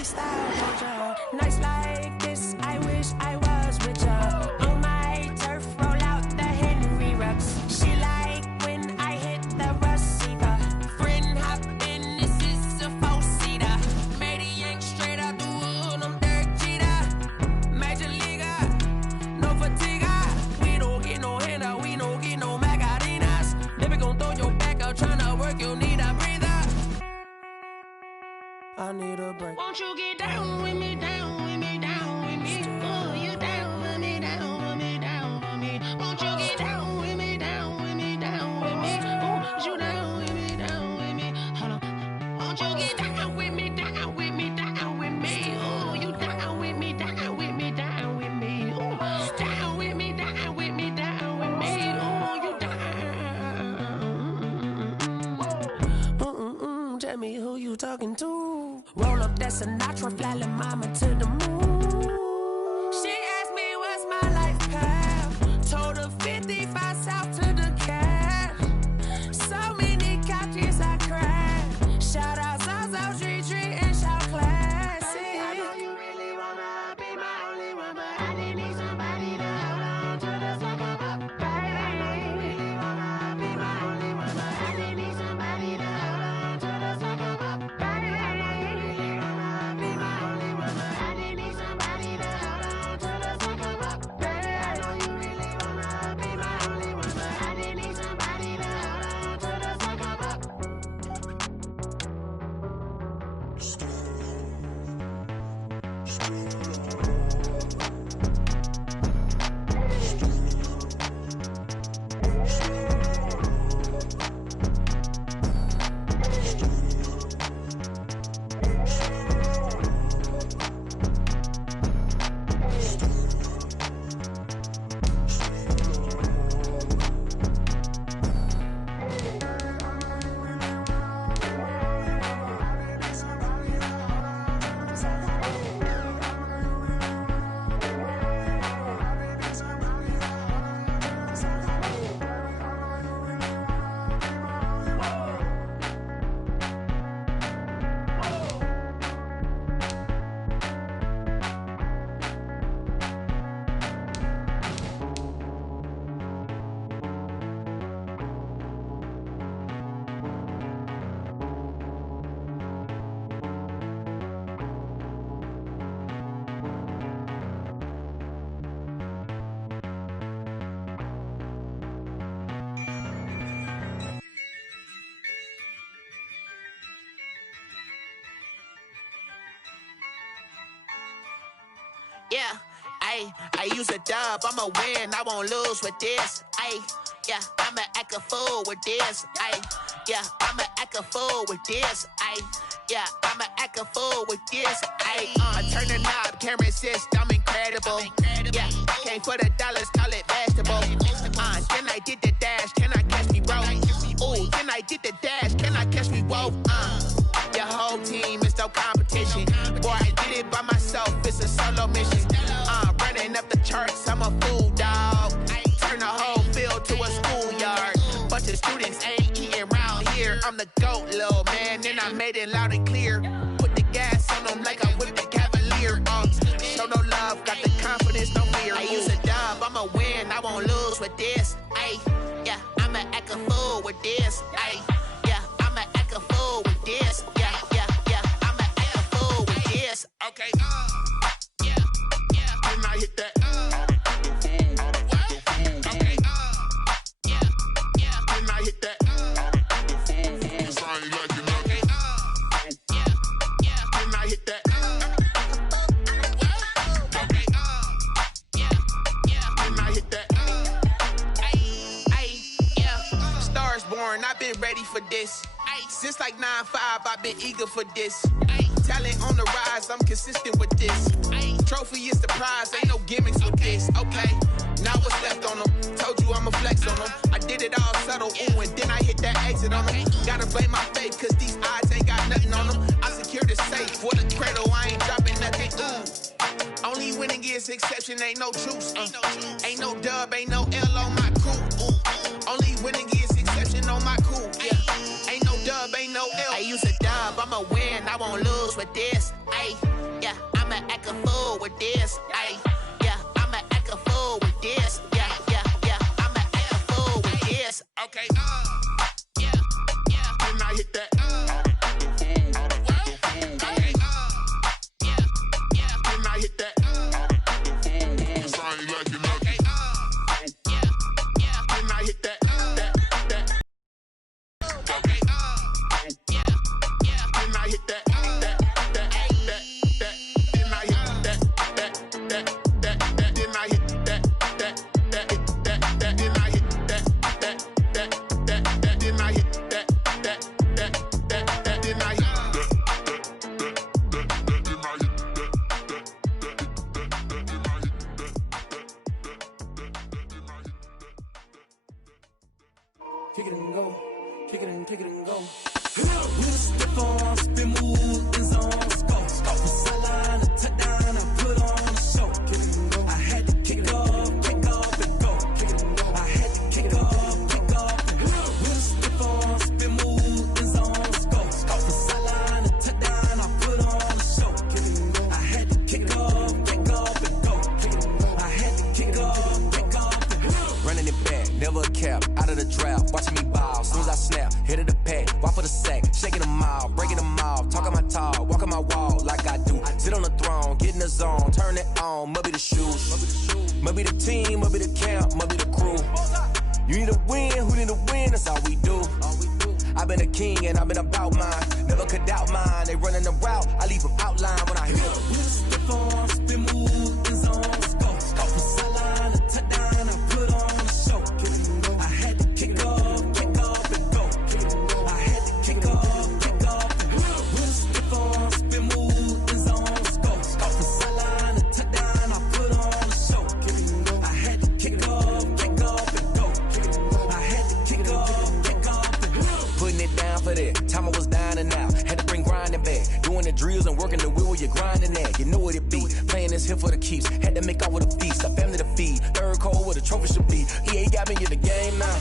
Doggy style, Georgia. Nights like this, I wish I was with ya. On my turf, roll out the Henry Rux. She like when I hit the receiver. Friend hop in, this is a four-seater. Made a yank straight out the wood, I'm Derek Jeter. Major leaguer, no fatigue. We don't get no handout, we don't get no Macarinas. Never gon' throw your back out, tryna work, you need a breather. I need a break. Won't you get down with me, down with me, down with me? Oh, you down with me, down with me, down with me. Won't you get down with me, down with me, down with me? Oh, you down with me, down with me? Hold on. Won't you get down with me, down with me, down with me? Oh, you down with me, down with me, down with me? Oh, down with me, down with me, down with me? Oh, you down. Tell me who you talking to. Roll up that Sinatra, fly la mama to the moon. She asked me what's my life path. Told her 55 south to the cat. So many couches I cracked. Shout out Zazo, Tree, and shout classy. I know you really wanna be my only one, but I didn't need somebody to hold on to the sucker up, baby. I know you really wanna be my only one, but I didn't need somebody to hold on to the sucker up, baby. Yeah, I use a dub, I'ma win, I won't lose with this. Yeah, I'ma act a fool with this. Yeah, I'ma act a fool with this. Yeah, I'ma act a fool with this. Turn the knob, camera assist, I'm incredible. Yeah, came for the dollars, call it vegetable. Then I did the dash, can I catch me, bro? Ooh, then I did the dash, can I catch me, whoa? Your whole team is no competition. Boy, I did it by myself, it's a solo mission. Running up the charts, I'm a fool, dog. Turn the whole field to a schoolyard. Bunch of students ain't eating round here. I'm the GOAT, little man, and I made it loud and clear. Put the gas on them like I whipped the Cavalier. Show no love, got the confidence, no fear. I use a dub, I'ma win, I won't lose with this. Yeah, I'ma act a fool with this. Yeah, I'ma act a fool with this. Yeah, I'ma act a fool with this. Okay, yeah, can I hit that? Okay, yeah, can I hit that? Cause I ain't like it. Okay, yeah, can I hit that? Okay, yeah, can I hit that? Yeah, Stars born, I've been ready for this. Since like 9-5, I've been eager for this. Talent on the rise, I'm consistent with this. Trophy is the prize, ain't no gimmicks with this. Okay, now what's left on them? Told you I'ma flex on them. I did it all subtle, ooh, and then I hit that exit on them. Gotta blame my faith, cause these odds ain't got nothing on them. I secured the safe for the cradle, I ain't dropping nothing, ooh. Only winning is exception, ain't no truce. Ain't no dub, ain't no L on my crew, ooh. Only winning is exception on my crew, yeah. Ain't no dub, ain't no L. I use a dub, I'ma win, I won't lose with this. this, ayy. Yeah, I'ma act a fool with this, ayy. Yeah, I'ma act a fool with this. Yeah, I'ma act a fool with this. Okay, yeah. Then I hit that. Kick it and go, kick it and go. With a stiff arm, spin move, in zone, scope. From sideline to touchdown, I put on a show. Kick it and go. I had to kick off and go. Kick it and go. I had to kick off and go. With a stiff arm, spin move, in zone, scope. From sideline to touchdown, I put on a show. Kick it and go. I had to kick off and go. Kick it and go. I had to kick off and go. Running it back, never a cap, out of the draft, watching me ball, soon as I snap, hit of the pack, walk for the sack, shaking them all, breaking them all, talking my talk, walking my wall like I do, sit on the throne, get in the zone, turn it on, must be the shoes, must be the team, must be the camp, must be the crew, you need to win, who need to win, that's all we do, I've been a king and I've been about mine, never could doubt mine, they running the route, I leave them outline when I hit them. With a stiff arm, spin move, in zone, scope, from sideline to touchdown, I put on a show. I had to kick off and go. I had to kick off and go. With a stiff arm, spin move, in zone, scope, from sideline to touchdown, I put on a show. I had to kick off and go. I had to kick off and go. Putting it down for that, time I was down and out, had to bring grinding back, doing the drills and working the wheel where you're grinding at, you know what it be, playing this here for the keeps, had to make off with a feast, a family to feed, third cold where the trophy should be, EA got me in the game now,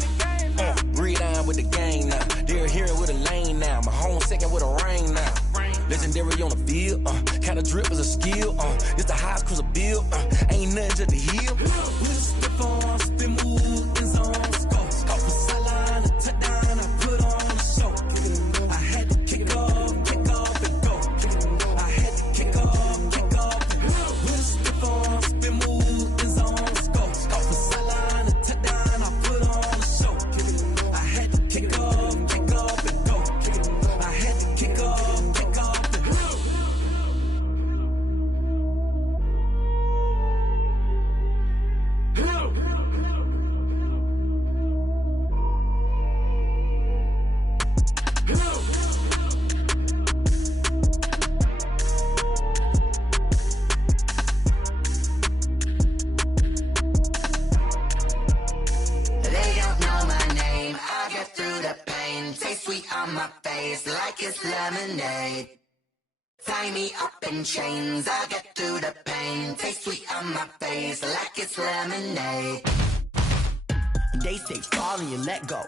breathe on with the game now, they're here with a lane now, my home second with a rain now, legendary on the field, kinda drip is a skill, it's the highest cruiser bill, ain't nothing to the heel. With a stiff arm, spin move, in zone, scope, from sideline to touchdown, I put on a show. I had to kick off and go. I had to kick off and go. With a stiff arm, spin move, in zone, scope, from sideline to touchdown, I put on a show. I had to kick off and go. I had to kick off and go. They don't know my name. I get through the pain. Taste sweet on my face like it's lemonade. Tie me up in chains. I get through the pain. Taste sweet on my face like it's lemonade. They say fall and you let go,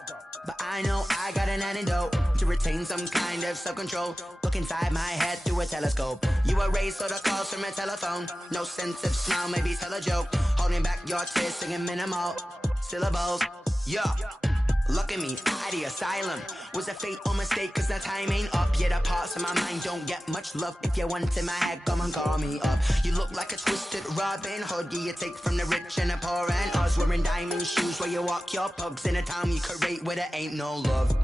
but I know I got an antidote to retain some kind of self-control. Look inside my head through a telescope. You erase all the calls from a telephone. No sense of smile, maybe tell a joke. Holding back your tears, singing minimal syllables. Yeah, look at me, out of the asylum. Was a fate or mistake, cause the time ain't up. Yet the parts of my mind don't get much love. If you want in my head, come and call me up. You look like a twisted Robin Hood. You take from the rich and the poor and us. Wearing diamond shoes where you walk your pugs in a town you create where there ain't no love.